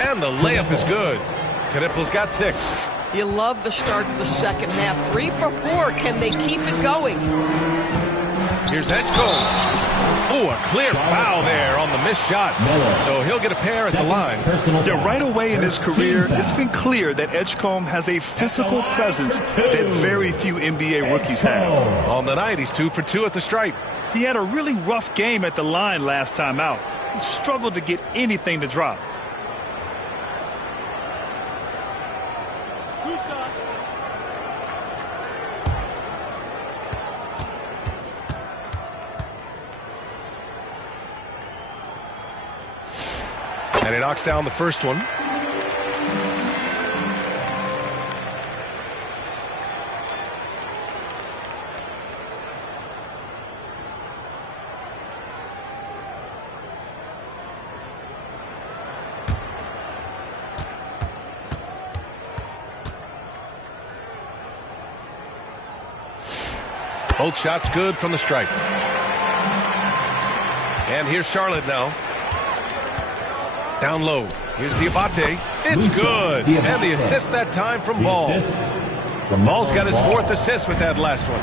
And the layup is good. Knippel's got 6. You love the start to the second half. 3 for 4. Can they keep it going? Here's Edgecombe. Oh, a clear foul there on the missed shot. So he'll get a pair at the line. Yeah, right away in his career, it's been clear that Edgecombe has a physical presence that very few NBA rookies have. On the night, he's 2 for 2 at the stripe. He had a really rough game at the line last time out. He struggled to get anything to drop. And he knocks down the first one. Both shots good from the stripe. And here's Charlotte now. Down low. Here's Diabate. It's good. And the assist that time from Ball. Ball's got his 4th assist with that last one.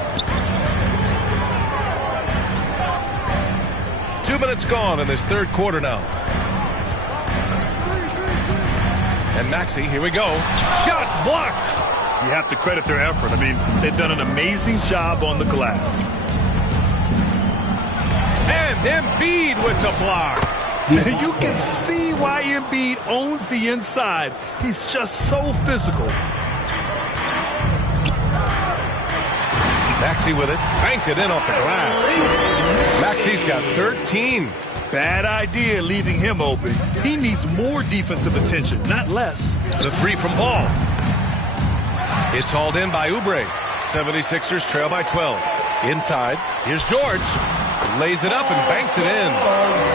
2 minutes gone in this third quarter now. And Maxey, here we go. Shots blocked. You have to credit their effort. I mean, they've done an amazing job on the glass. And Embiid with the block. You can see why Embiid owns the inside. He's just so physical. Maxey with it. Banked it in off the glass. Maxey's got 13. Bad idea leaving him open. He needs more defensive attention, not less. The 3 from Ball. It's hauled in by Oubre. 76ers trail by 12. Inside. Here's George. Lays it up and banks it in.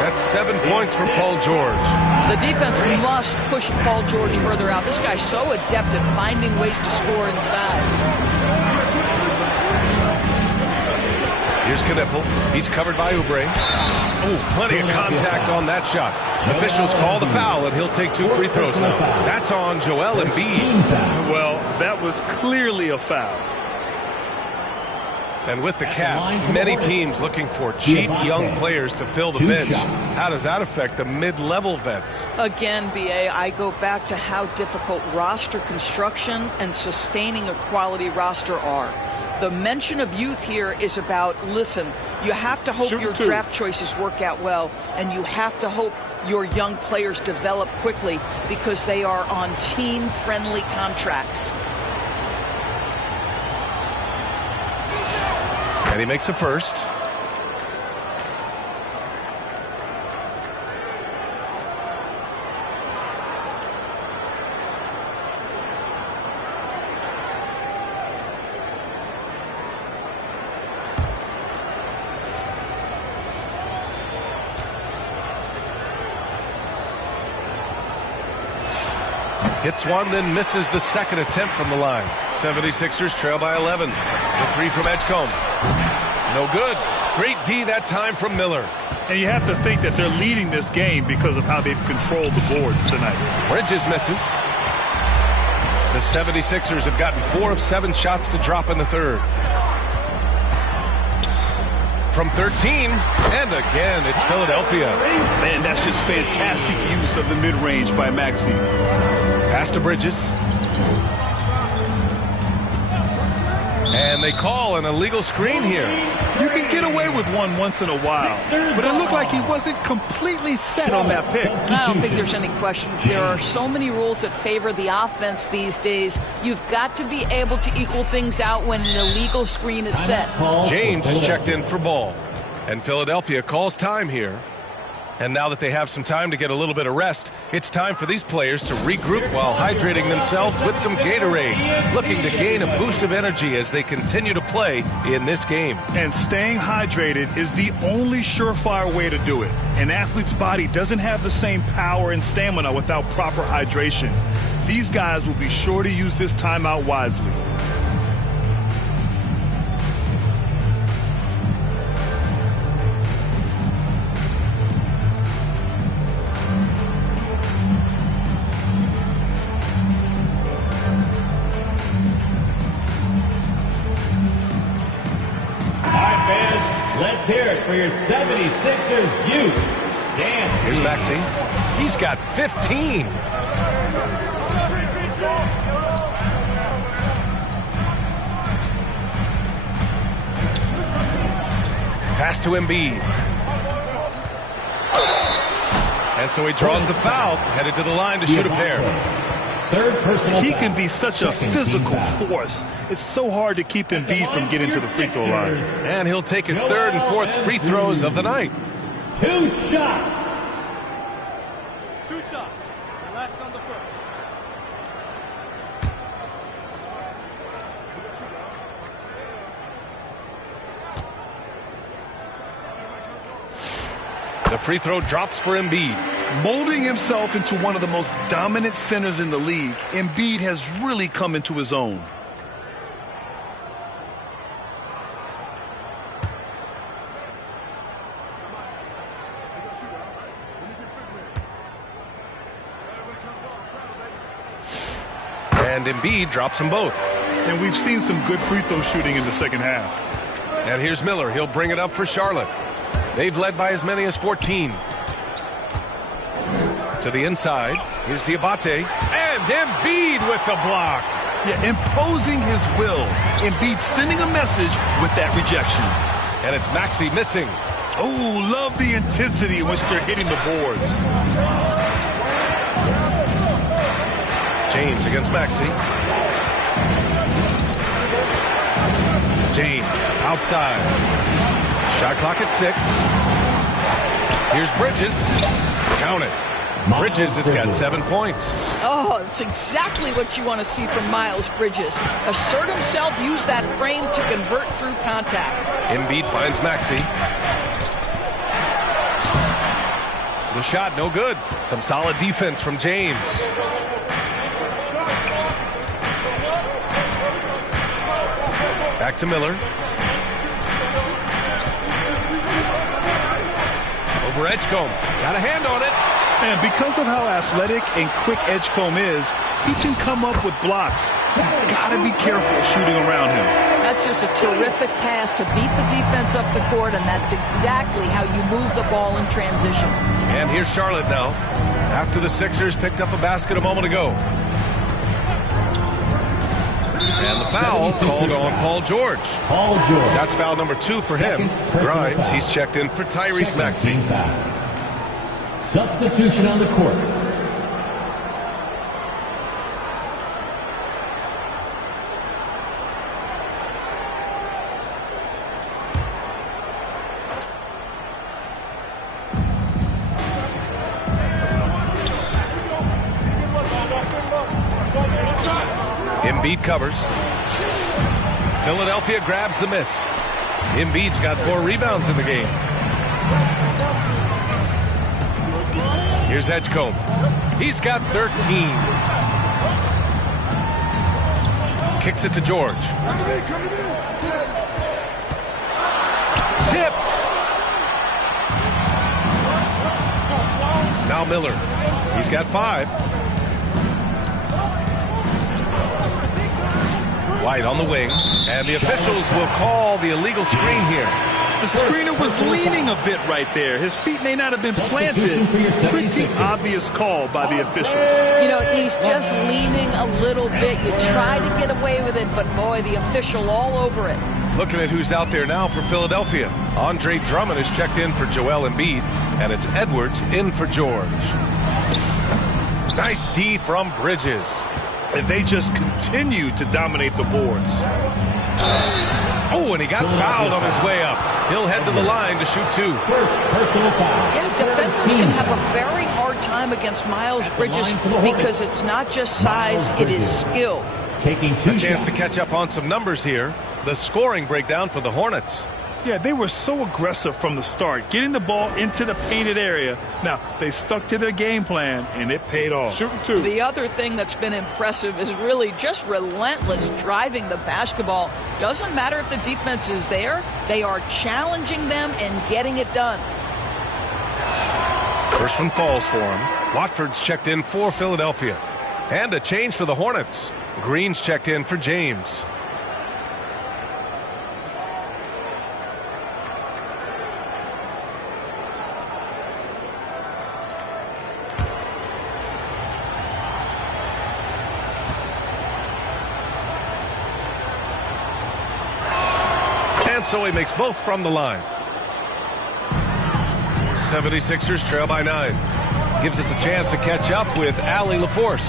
That's 7 points for Paul George. The defense must push Paul George further out. This guy's so adept at finding ways to score inside. Here's Knippel. He's covered by Oubre. Oh, plenty of contact on that shot. Officials call the foul, and he'll take 2 free throws now. That's on Joel Embiid. Well, that was clearly a foul. And with the cap, many teams looking for cheap young players to fill the bench. How does that affect the mid-level vets? Again, BA, I go back to how difficult roster construction and sustaining a quality roster are. The mention of youth here is about, listen, you have to hope your draft choices work out well, and you have to hope your young players develop quickly because they are on team-friendly contracts. And he makes a first. Hits one, then misses the second attempt from the line. 76ers trail by 11. The 3 from Edgecombe. No good. Great D that time from Miller. And you have to think that they're leading this game because of how they've controlled the boards tonight. Bridges misses. The 76ers have gotten 4 of 7 shots to drop in the third. from 13. And again, it's Philadelphia. Man, that's just fantastic use of the mid-range by Maxey. Pass to Bridges. And they call an illegal screen here. You can get away with one once in a while, but it looked like he wasn't completely set on that pick. I don't think there's any question. There are so many rules that favor the offense these days. You've got to be able to equal things out when an illegal screen is set. James is checked in for ball. And Philadelphia calls time here. And now that they have some time to get a little bit of rest, it's time for these players to regroup while hydrating themselves with some Gatorade, looking to gain a boost of energy as they continue to play in this game. And staying hydrated is the only surefire way to do it. An athlete's body doesn't have the same power and stamina without proper hydration. These guys will be sure to use this timeout wisely. Let's hear it for your 76ers youth. Dance. Here's Maxey. He's got 15. Pass to Embiid. And so he draws the foul, headed to the line to shoot a pair. He can be such a physical force. It's so hard to keep Embiid from getting to the free throw line. And he'll take his third and fourth free throws of the night. 2 shots. 2 shots. And that's on the first. The free throw drops for Embiid. Molding himself into one of the most dominant centers in the league, Embiid has really come into his own. And Embiid drops them both. And we've seen some good free throw shooting in the second half. And here's Miller. He'll bring it up for Charlotte. They've led by as many as 14. To the inside. Here's Diabate. And Embiid with the block. Yeah, imposing his will. Embiid sending a message with that rejection. And it's Maxey missing. Oh, love the intensity in which they're hitting the boards. James against Maxey. James outside. Shot clock at 6. Here's Bridges. Count it. Bridges has got 7 points. Oh, it's exactly what you want to see from Miles Bridges. Assert himself, use that frame to convert through contact. Embiid finds Maxey. The shot, no good. Some solid defense from James. Back to Miller. Over Edgecombe. Got a hand on it. And because of how athletic and quick Edgecombe is, he can come up with blocks. You've got to be careful shooting around him. That's just a terrific pass to beat the defense up the court, and that's exactly how you move the ball in transition. And here's Charlotte now, after the Sixers picked up a basket a moment ago. And the foul called on Paul George. That's foul number 2 for him. Grimes, he's checked in for Tyrese Maxey. Substitution on the court. Embiid covers. Philadelphia grabs the miss. Embiid's got 4 rebounds in the game. Here's Edgecombe. He's got 13. Kicks it to George. Tipped. Now Miller. He's got 5. White on the wing. And the officials will call the illegal screen here. The screener was leaning a bit right there. His feet may not have been planted. Pretty obvious call by the officials. You know, he's just leaning a little bit. You try to get away with it, but boy, the official all over it. Looking at who's out there now for Philadelphia. Andre Drummond is checked in for Joel Embiid, and it's Edwards in for George. Nice D from Bridges. And they just continue to dominate the boards. Oh, and he got fouled on his way up. He'll head to the line to shoot 2. First personal foul. Yeah, defenders can have a very hard time against Miles Bridges because it's not just size, it is skill. Taking 2 A chance shots. to catch up on some numbers here. The scoring breakdown for the Hornets. Yeah, they were so aggressive from the start, getting the ball into the painted area. Now, they stuck to their game plan, and it paid off. Shooting 2. The other thing that's been impressive is really just relentless driving the basketball. Doesn't matter if the defense is there, they are challenging them and getting it done. First one falls for him. Watford's checked in for Philadelphia. And a change for the Hornets. Green's checked in for James. And so he makes both from the line. 76ers trail by 9. Gives us a chance to catch up with Allie LaForce.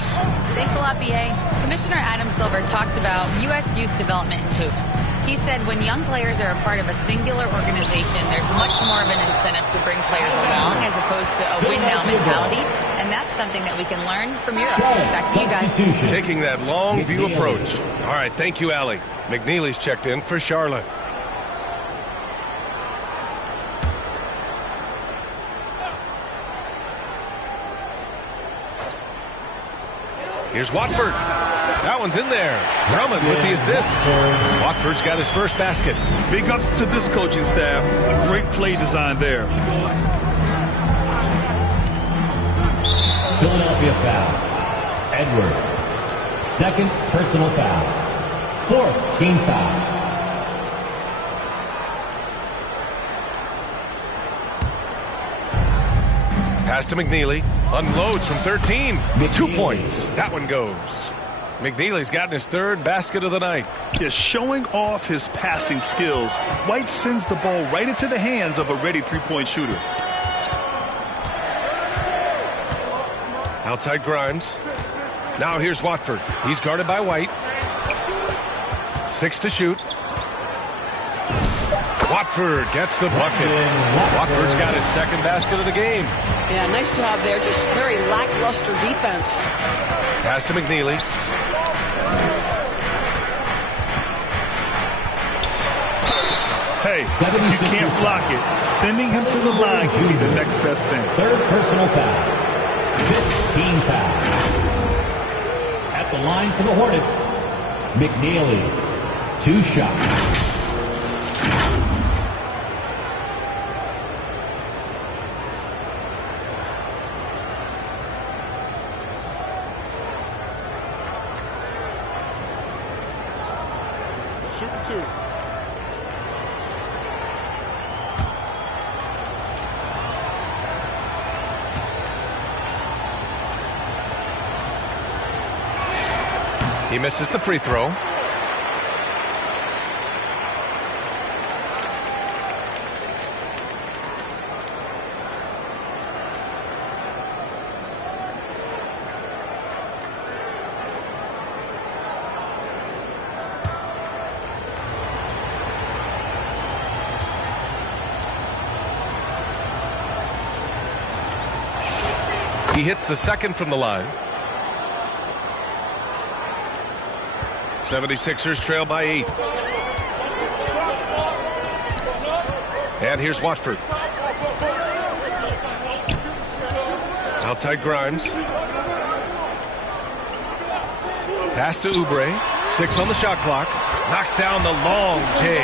Thanks a lot, BA. Commissioner Adam Silver talked about U.S. youth development in hoops. He said when young players are a part of a singular organization, there's much more of an incentive to bring players along as opposed to a win-now mentality, and that's something that we can learn from Europe. Back to you guys. Taking that long view approach. All right, thank you, Allie. McNeely's checked in for Charlotte. Here's Watford. That one's in there. Drummond with the assist. Watford's got his first basket. Big ups to this coaching staff. A great play design there. Philadelphia foul. Edwards. Second personal foul. Fourth team foul. Pass to McNeely. Unloads from 13. 2 points. That one goes. McNeely's gotten his third basket of the night. Yeah, showing off his passing skills, White sends the ball right into the hands of a ready three-point shooter. Outside Grimes. Now here's Watford. He's guarded by White. 6 to shoot. Watford gets the bucket. Watford's got his second basket of the game. Yeah, nice job there. Just very lackluster defense. Pass to McNeely. Hey, you can't block it. Sending him to the line can be the next best thing. Third personal foul. 15 foul. At the line for the Hornets, McNeely. 2 shots. Shooting 2. He misses the free throw. He hits the second from the line. 76ers trail by 8. And here's Watford. Outside Grimes. Pass to Oubre. 6 on the shot clock. Knocks down the long J.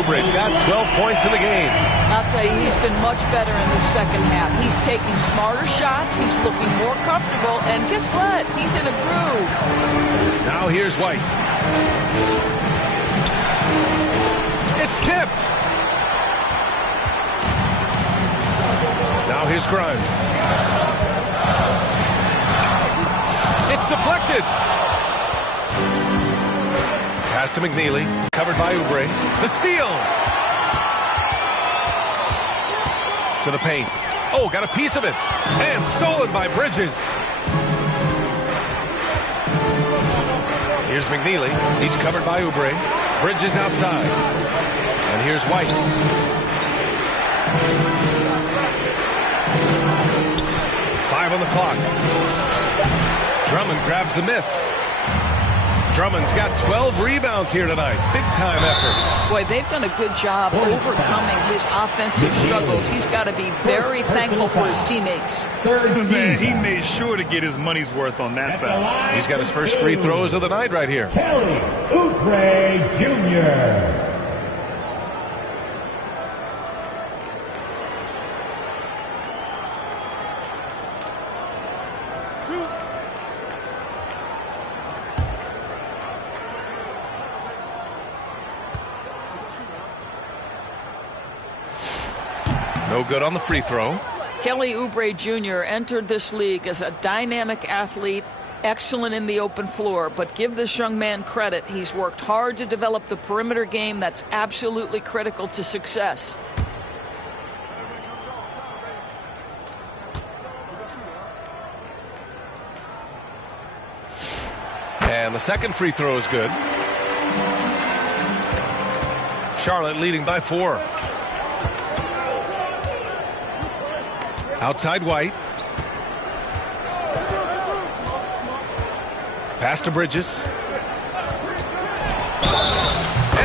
Oubre's got 12 points in the game. I'll tell you, he's been much better in the second half. He's taking smarter shots. He's looking more comfortable. And guess what? He's in a groove. Now here's White. It's tipped. Now here's Grimes. It's deflected. Pass to McNeely. Covered by Oubre. The steal. To the paint. Oh, got a piece of it. And stolen by Bridges. Here's McNeely. He's covered by Oubre. Bridges outside. And here's White. 5 on the clock. Drummond grabs the miss. Drummond's got 12 rebounds here tonight. Big-time effort. Boy, they've done a good job overcoming his offensive struggles. He's got to be very thankful for his teammates. Man, he made sure to get his money's worth on that foul. He's got his first free throws of the night right here. Kelly Oubre Jr. No good on the free throw. Kelly Oubre Jr. entered this league as a dynamic athlete, excellent in the open floor, but give this young man credit. He's worked hard to develop the perimeter game that's absolutely critical to success. And the second free throw is good. Charlotte leading by 4. Outside White. Pass to Bridges.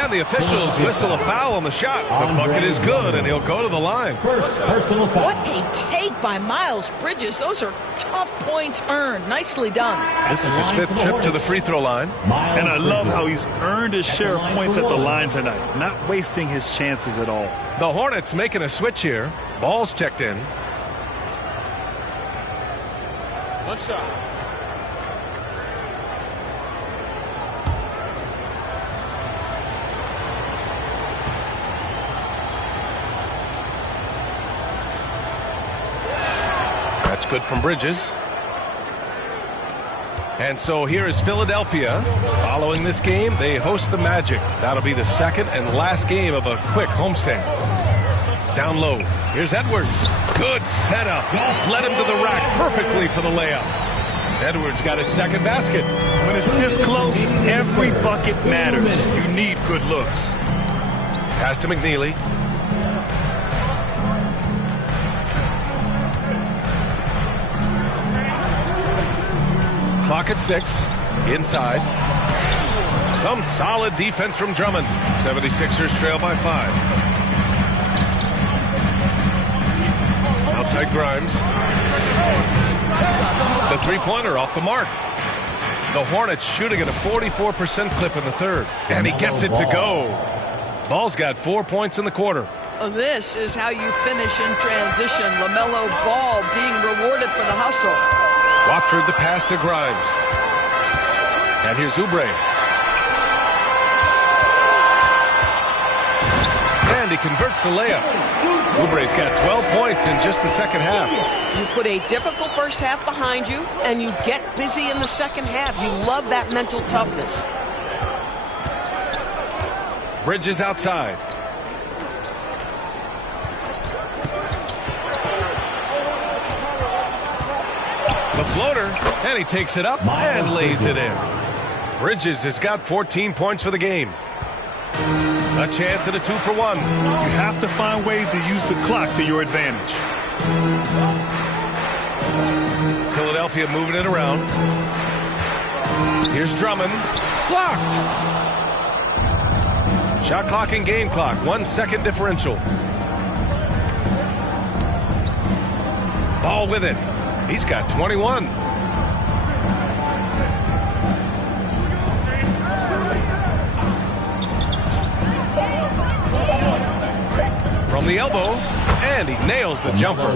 And the officials whistle a foul on the shot. The bucket is good, and he'll go to the line. Personal foul. What a take by Miles Bridges. Those are tough points earned. Nicely done. This is his 5th trip to the free throw line. And I love how he's earned his share of points at the line tonight, not wasting his chances at all. The Hornets making a switch here. Ball's checked in. One shot. That's good from Bridges. And so here is Philadelphia. Following this game, they host the Magic. That'll be the second and last game of a quick homestand. Down low. Here's Edwards. Good setup. Led him to the rack perfectly for the layup. Edwards got his second basket. When it's this close, every bucket matters. You need good looks. Pass to McNeely. Clock at 6. Inside. Some solid defense from Drummond. 76ers trail by 5. Outside Grimes. The three-pointer off the mark. The Hornets shooting at a 44% clip in the third. And he gets it to go. Ball's got 4 points in the quarter. This is how you finish in transition. LaMelo Ball being rewarded for the hustle. Watford the pass to Grimes. And here's Oubre. And he converts the layup. Oubre's got 12 points in just the second half. You put a difficult first half behind you, and you get busy in the second half. You love that mental toughness. Bridges outside. The floater, and he takes it up and lays it in. Bridges has got 14 points for the game. A chance at a 2-for-1. You have to find ways to use the clock to your advantage. Philadelphia moving it around. Here's Drummond. Blocked. Shot clock and game clock. 1 second differential. Ball with it. He's got 21. From the elbow, and he nails the jumper.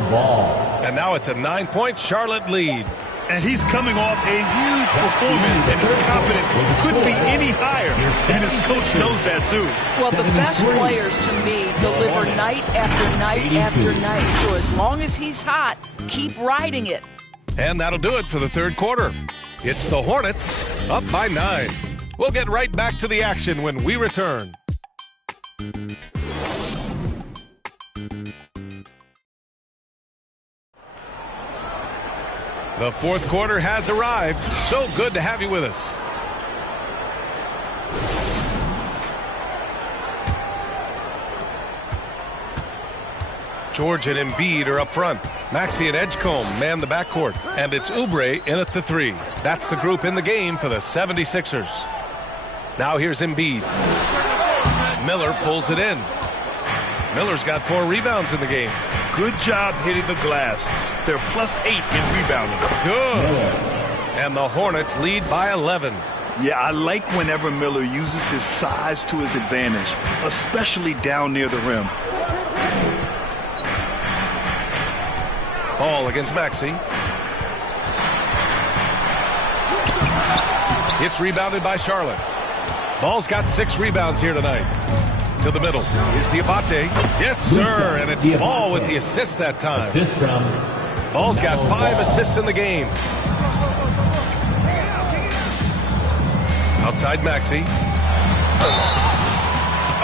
And now it's a 9-point Charlotte lead. And he's coming off a huge performance, and his confidence couldn't be any higher. And his coach knows that, too. Well, the best players, to me, deliver night after night after night. So as long as he's hot, keep riding it. And that'll do it for the third quarter. It's the Hornets up by 9. We'll get right back to the action when we return. The fourth quarter has arrived. So good to have you with us. George and Embiid are up front. Maxey and Edgecombe man the backcourt. And it's Oubre in at the 3. That's the group in the game for the 76ers. Now here's Embiid. Miller pulls it in. Miller's got 4 rebounds in the game. Good job hitting the glass. They're +8 in rebounding. Good. And the Hornets lead by 11. Yeah, I like whenever Miller uses his size to his advantage, especially down near the rim. Ball against Maxey. It's rebounded by Charlotte. Ball's got 6 rebounds here tonight. To the middle. Here's Diabate. Yes, sir. And it's Ball with the assist that time. Assist from Ball's got 5 assists in the game. Outside Maxey.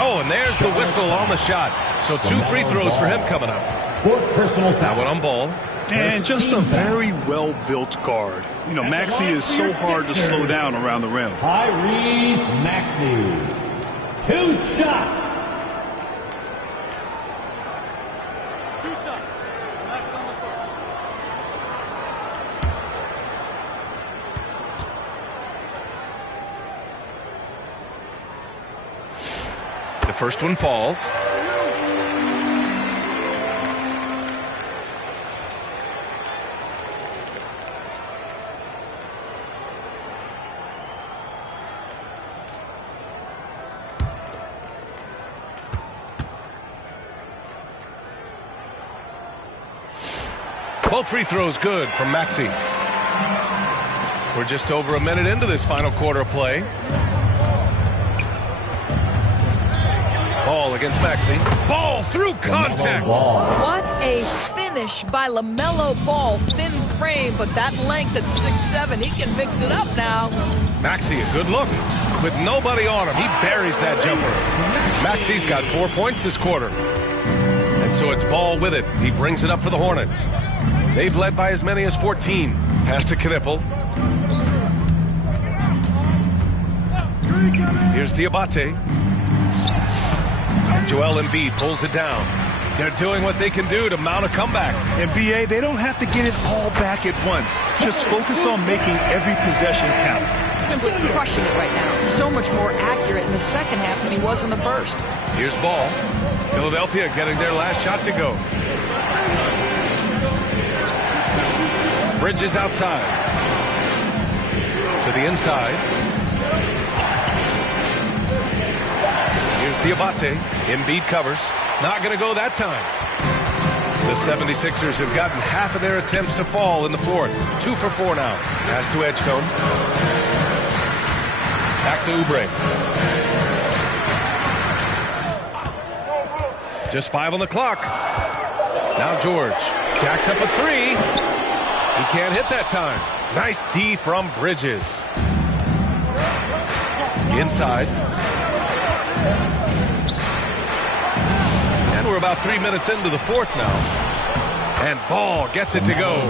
Oh, and there's the whistle on the shot. So 2 free throws for him coming up. 4th personal foul. That one on Ball. And just a very well-built guard. You know, Maxey is so hard to slow down around the rim. Tyrese Maxey. 2 shots. 2 shots. Max on the first. The first one falls. Both free throws good from Maxey. We're just over a minute into this final quarter of play. Ball against Maxey. Ball through contact. What a finish by LaMelo Ball. Thin frame, but that length at 6'7", he can mix it up now. Maxey, a good look. With nobody on him, he buries that jumper. Maxey's got 4 points this quarter. And so it's Ball with it. He brings it up for the Hornets. They've led by as many as 14. Pass to Knipple. Here's Diabate. Joel Embiid pulls it down. They're doing what they can do to mount a comeback. And BA, they don't have to get it all back at once. Just focus on making every possession count. Simply crushing it right now. So much more accurate in the second half than he was in the first. Here's Ball. Philadelphia getting their last shot to go. Bridges outside. To the inside. Here's Diabate. Embiid covers. Not going to go that time. The 76ers have gotten half of their attempts to fall in the fourth. 2 for 4 now. Pass to Edgecombe. Back to Oubre. Just 5 on the clock. Now George. Jacks up a 3. He can't hit that time. Nice D from Bridges. Inside. And we're about 3 minutes into the fourth now. And Ball gets it to go.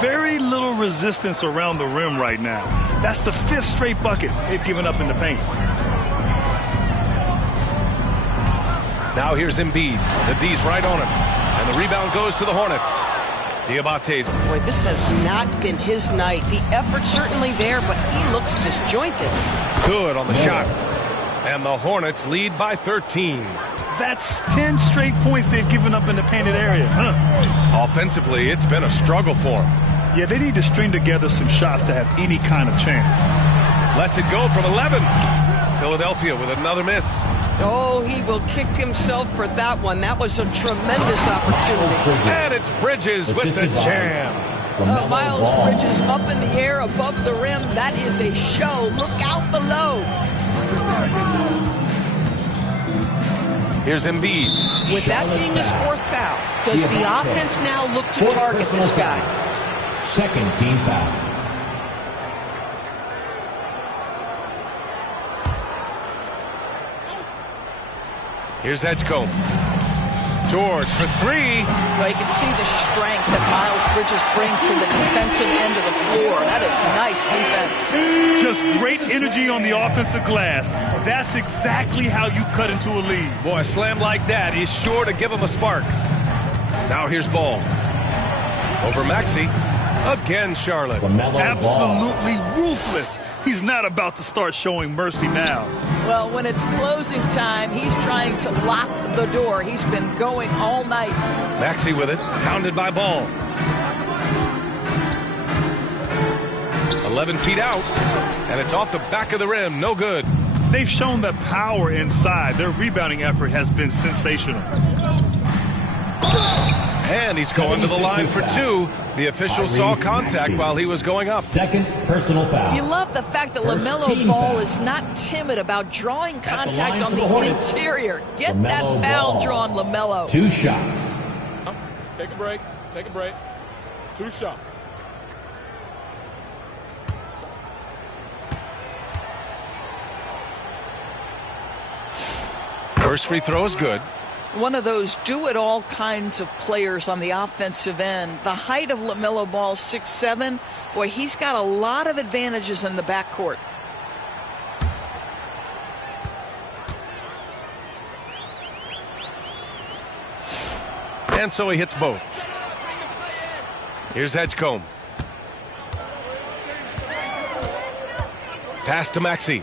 Very little resistance around the rim right now. That's the 5th straight bucket they've given up in the paint. Now here's Embiid. The D's right on him. And the rebound goes to the Hornets. Diabate's. Boy, this has not been his night. The effort's certainly there, but he looks disjointed. Good on the shot. And the Hornets lead by 13. That's 10 straight points they've given up in the painted area. Offensively, it's been a struggle for them. Yeah, they need to string together some shots to have any kind of chance. Lets it go from 11. Philadelphia with another miss. Oh, he will kick himself for that one. That was a tremendous opportunity. And it's Bridges with the jam. Miles Bridges up in the air above the rim. That is a show. Look out below. Here's Embiid. With that being his fourth foul, does the offense now look to target this guy? Second team foul. Here's Edgecombe. George for three. Well, you can see the strength that Miles Bridges brings to the defensive end of the floor. That is nice defense. Just great energy on the offensive glass. That's exactly how you cut into a lead. Boy, a slam like that is sure to give him a spark. Now here's Ball. Over Maxey. Again, Charlotte. Absolutely ruthless. He's not about to start showing mercy now. Well, when it's closing time, he's trying to lock the door. He's been going all night. Maxey with it, pounded by Ball. 11 feet out, and it's off the back of the rim. No good. They've shown that power inside. Their rebounding effort has been sensational. And he's going to the line for two. The official saw contact while he was going up. Second personal foul. You love the fact that LaMelo Ball is not timid about drawing contact on the interior. Get that foul drawn, LaMelo. 2 shots. Take a break. Take a break. 2 shots. First free throw is good. One of those do-it-all kinds of players on the offensive end. The height of LaMelo Ball, 6'7". Boy, he's got a lot of advantages in the backcourt. And so he hits both. Here's Edgecombe. Pass to Maxey.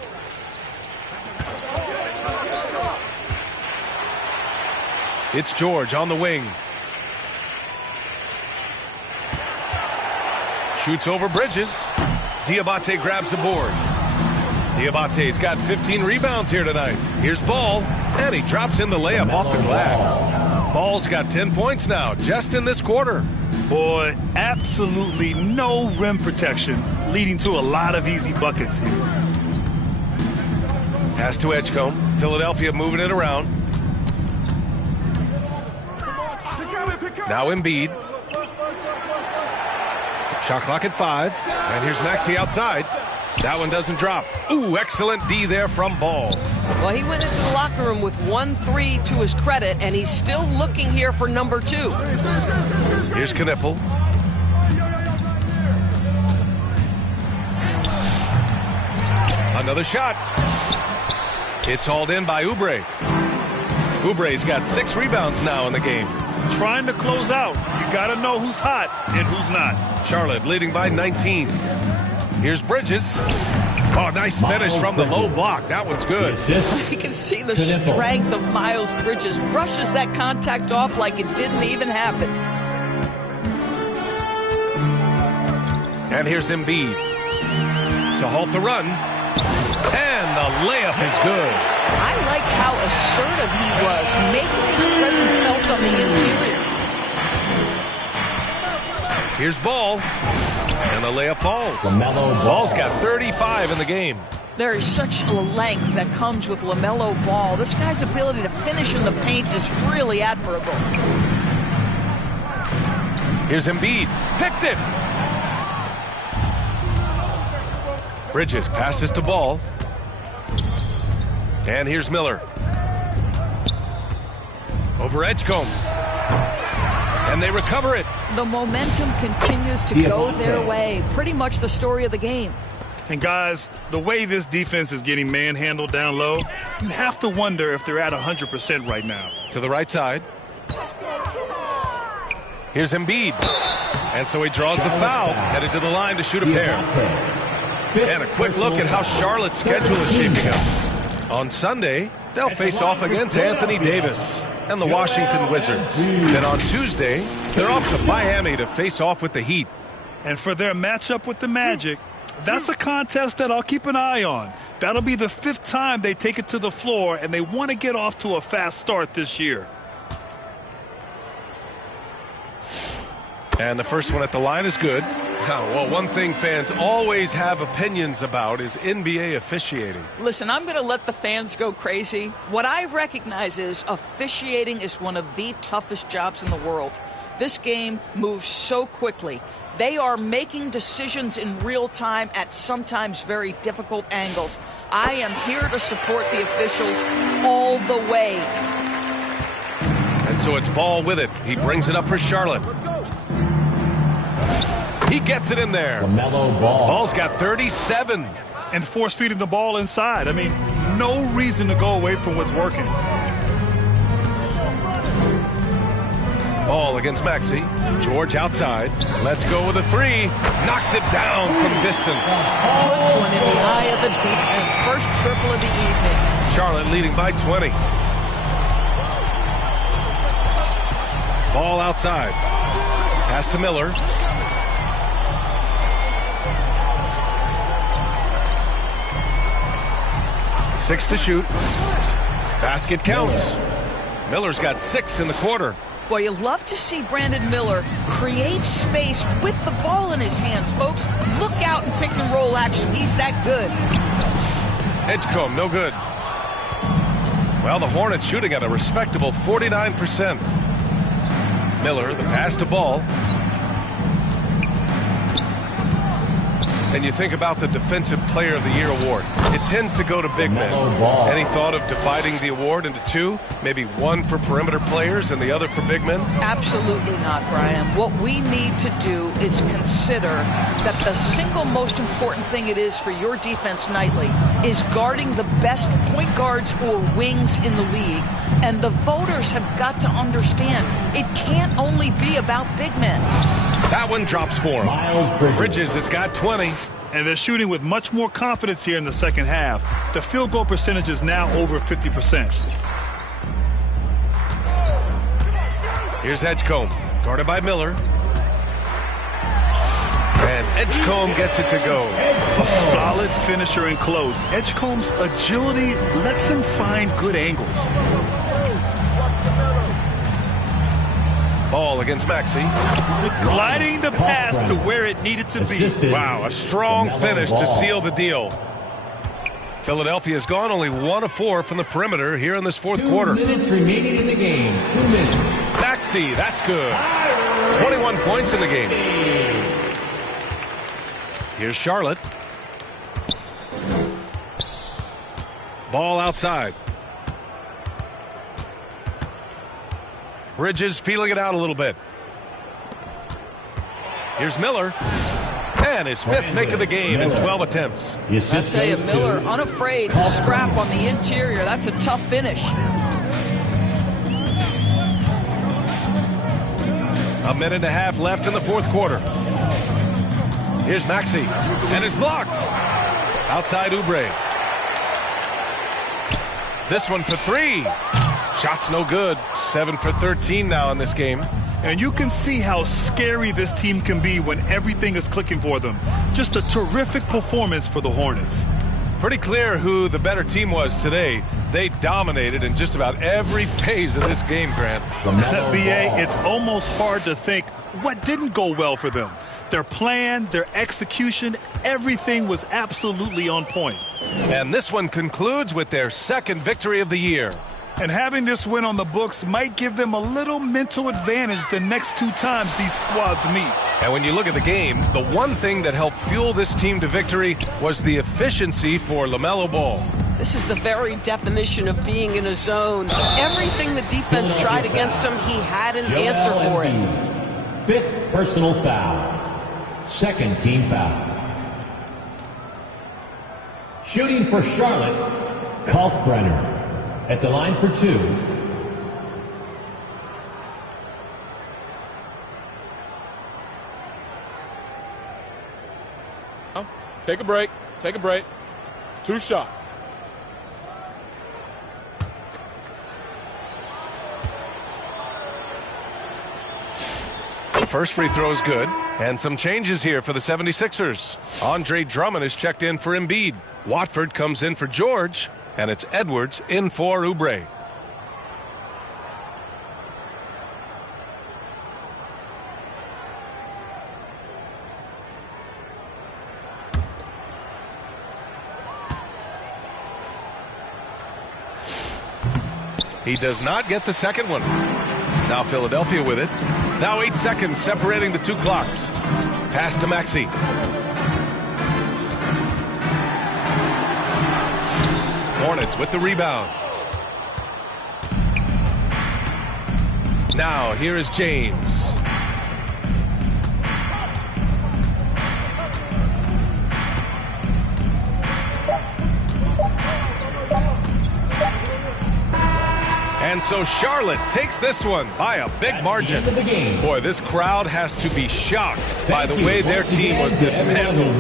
It's George on the wing. Shoots over Bridges. Diabate grabs the board. Diabate's got 15 rebounds here tonight. Here's Ball, and he drops in the layup off the glass. Ball's got 10 points now, just in this quarter. Boy, absolutely no rim protection, leading to a lot of easy buckets here. Pass to Edgecombe. Philadelphia moving it around. Now Embiid. Shot clock at 5. And here's Maxey outside. That one doesn't drop. Ooh, excellent D there from Ball. Well, he went into the locker room with 1-3 to his credit, and he's still looking here for number 2. Here's Knipple. Another shot. It's hauled in by Oubre. Oubre's got 6 rebounds now in the game. Trying to close out. You got to know who's hot and who's not. Charlotte leading by 19. Here's Bridges. Oh, nice finish from the low block. That one's good. You can see the strength of Miles Bridges. Brushes that contact off like it didn't even happen. And here's Embiid to halt the run. And the layup is good. I like how assertive he was, making his presence felt on the interior. Here's Ball. And the layup falls. Ball's got 35 in the game. There is such a length that comes with LaMelo Ball. This guy's ability to finish in the paint is really admirable. Here's Embiid. Picked it. Bridges passes to Ball. And here's Miller. Over Edgecombe. And they recover it. The momentum continues to go their way. Pretty much the story of the game. And guys, the way this defense is getting manhandled down low, you have to wonder if they're at 100% right now. To the right side. Here's Embiid. And so he draws the foul, headed to the line to shoot a pair. And a quick look at how Charlotte's schedule is shaping up. On Sunday, they'll face off against Anthony Davis and the Washington Wizards. Then on Tuesday, they're off to Miami to face off with the Heat. And for their matchup with the Magic, that's a contest that I'll keep an eye on. That'll be the 5th time they take it to the floor, and they want to get off to a fast start this year. And the first one at the line is good. Well, one thing fans always have opinions about is NBA officiating. Listen, I'm going to let the fans go crazy. What I recognize is officiating is one of the toughest jobs in the world. This game moves so quickly. They are making decisions in real time at sometimes very difficult angles. I am here to support the officials all the way. And so it's Ball with it. He brings it up for Charlotte. He gets it in there. LaMelo Ball. Ball's got 37. And force feeding the ball inside. I mean, no reason to go away from what's working. Ball against Maxey. George outside. Let's go with a three. Knocks it down from distance. Puts one in the eye of the defense. First triple of the evening. Charlotte leading by 20. Ball outside. Pass to Miller. Six to shoot. Basket counts. Miller's got 6 in the quarter. Well, you love to see Brandon Miller create space with the ball in his hands, folks. Look out in pick and roll action. He's that good. Edgecombe, no good. Well, the Hornets shooting at a respectable 49%. Miller, the pass to Ball. And you think about the Defensive Player of the Year award. It tends to go to big men. Any thought of dividing the award into 2? Maybe one for perimeter players and the other for big men? Absolutely not, Brian. What we need to do is consider that the single most important thing it is for your defense nightly is guarding the best point guards or wings in the league. And the voters have got to understand it can't only be about big men. That one drops for him. Bridges has got 20. And they're shooting with much more confidence here in the second half. The field goal percentage is now over 50%. Here's Edgecombe, guarded by Miller. And Edgecombe gets it to go. A solid finisher in close. Edgecombe's agility lets him find good angles. Ball against Maxey. Gliding the pass to where it needed to be. Wow, a strong finish to seal the deal. Philadelphia's gone only 1 of 4 from the perimeter here in this fourth quarter. 2 minutes remaining in the game. 2 minutes. Maxey, that's good. 21 points in the game. Here's Charlotte. Ball outside. Bridges feeling it out a little bit. Here's Miller. And his 5th make of the game in 12 attempts. I tell you, Miller unafraid to scrap on the interior. That's a tough finish. A minute and a half left in the fourth quarter. Here's Maxey. And it's blocked. Outside Oubre. This one for 3. Shot's no good. 7 for 13 now in this game. And you can see how scary this team can be when everything is clicking for them. Just a terrific performance for the Hornets. Pretty clear who the better team was today. They dominated in just about every phase of this game, Grant. BA, it's almost hard to think what didn't go well for them. Their plan, their execution, everything was absolutely on point. And this one concludes with their 2nd victory of the year. And having this win on the books might give them a little mental advantage the next 2 times these squads meet. And when you look at the game, the one thing that helped fuel this team to victory was the efficiency for LaMelo Ball. This is the very definition of being in a zone. Everything the defense tried against him, he had an answer for it. 5th personal foul. 2nd team foul. Shooting for Charlotte, Kalkbrenner. At the line for 2. Take a break. Take a break. 2 shots. First free throw is good. And some changes here for the 76ers. Andre Drummond is checked in for Embiid. Watford comes in for George. And it's Edwards in for Oubre. He does not get the second one. Now Philadelphia with it. Now 8 seconds separating the two clocks. Pass to Maxey. Hornets with the rebound. Now here is James. And so Charlotte takes this one by a big margin. Boy, this crowd has to be shocked by the way their team was dismantled.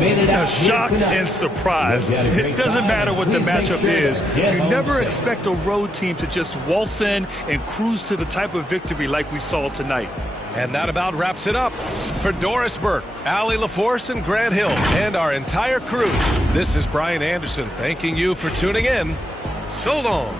Shocked and surprised. It doesn't matter what the matchup is. You never expect a road team to just waltz in and cruise to the type of victory like we saw tonight. And that about wraps it up. For Doris Burke, Allie LaForce, and Grant Hill, and our entire crew, this is Brian Anderson thanking you for tuning in. So long.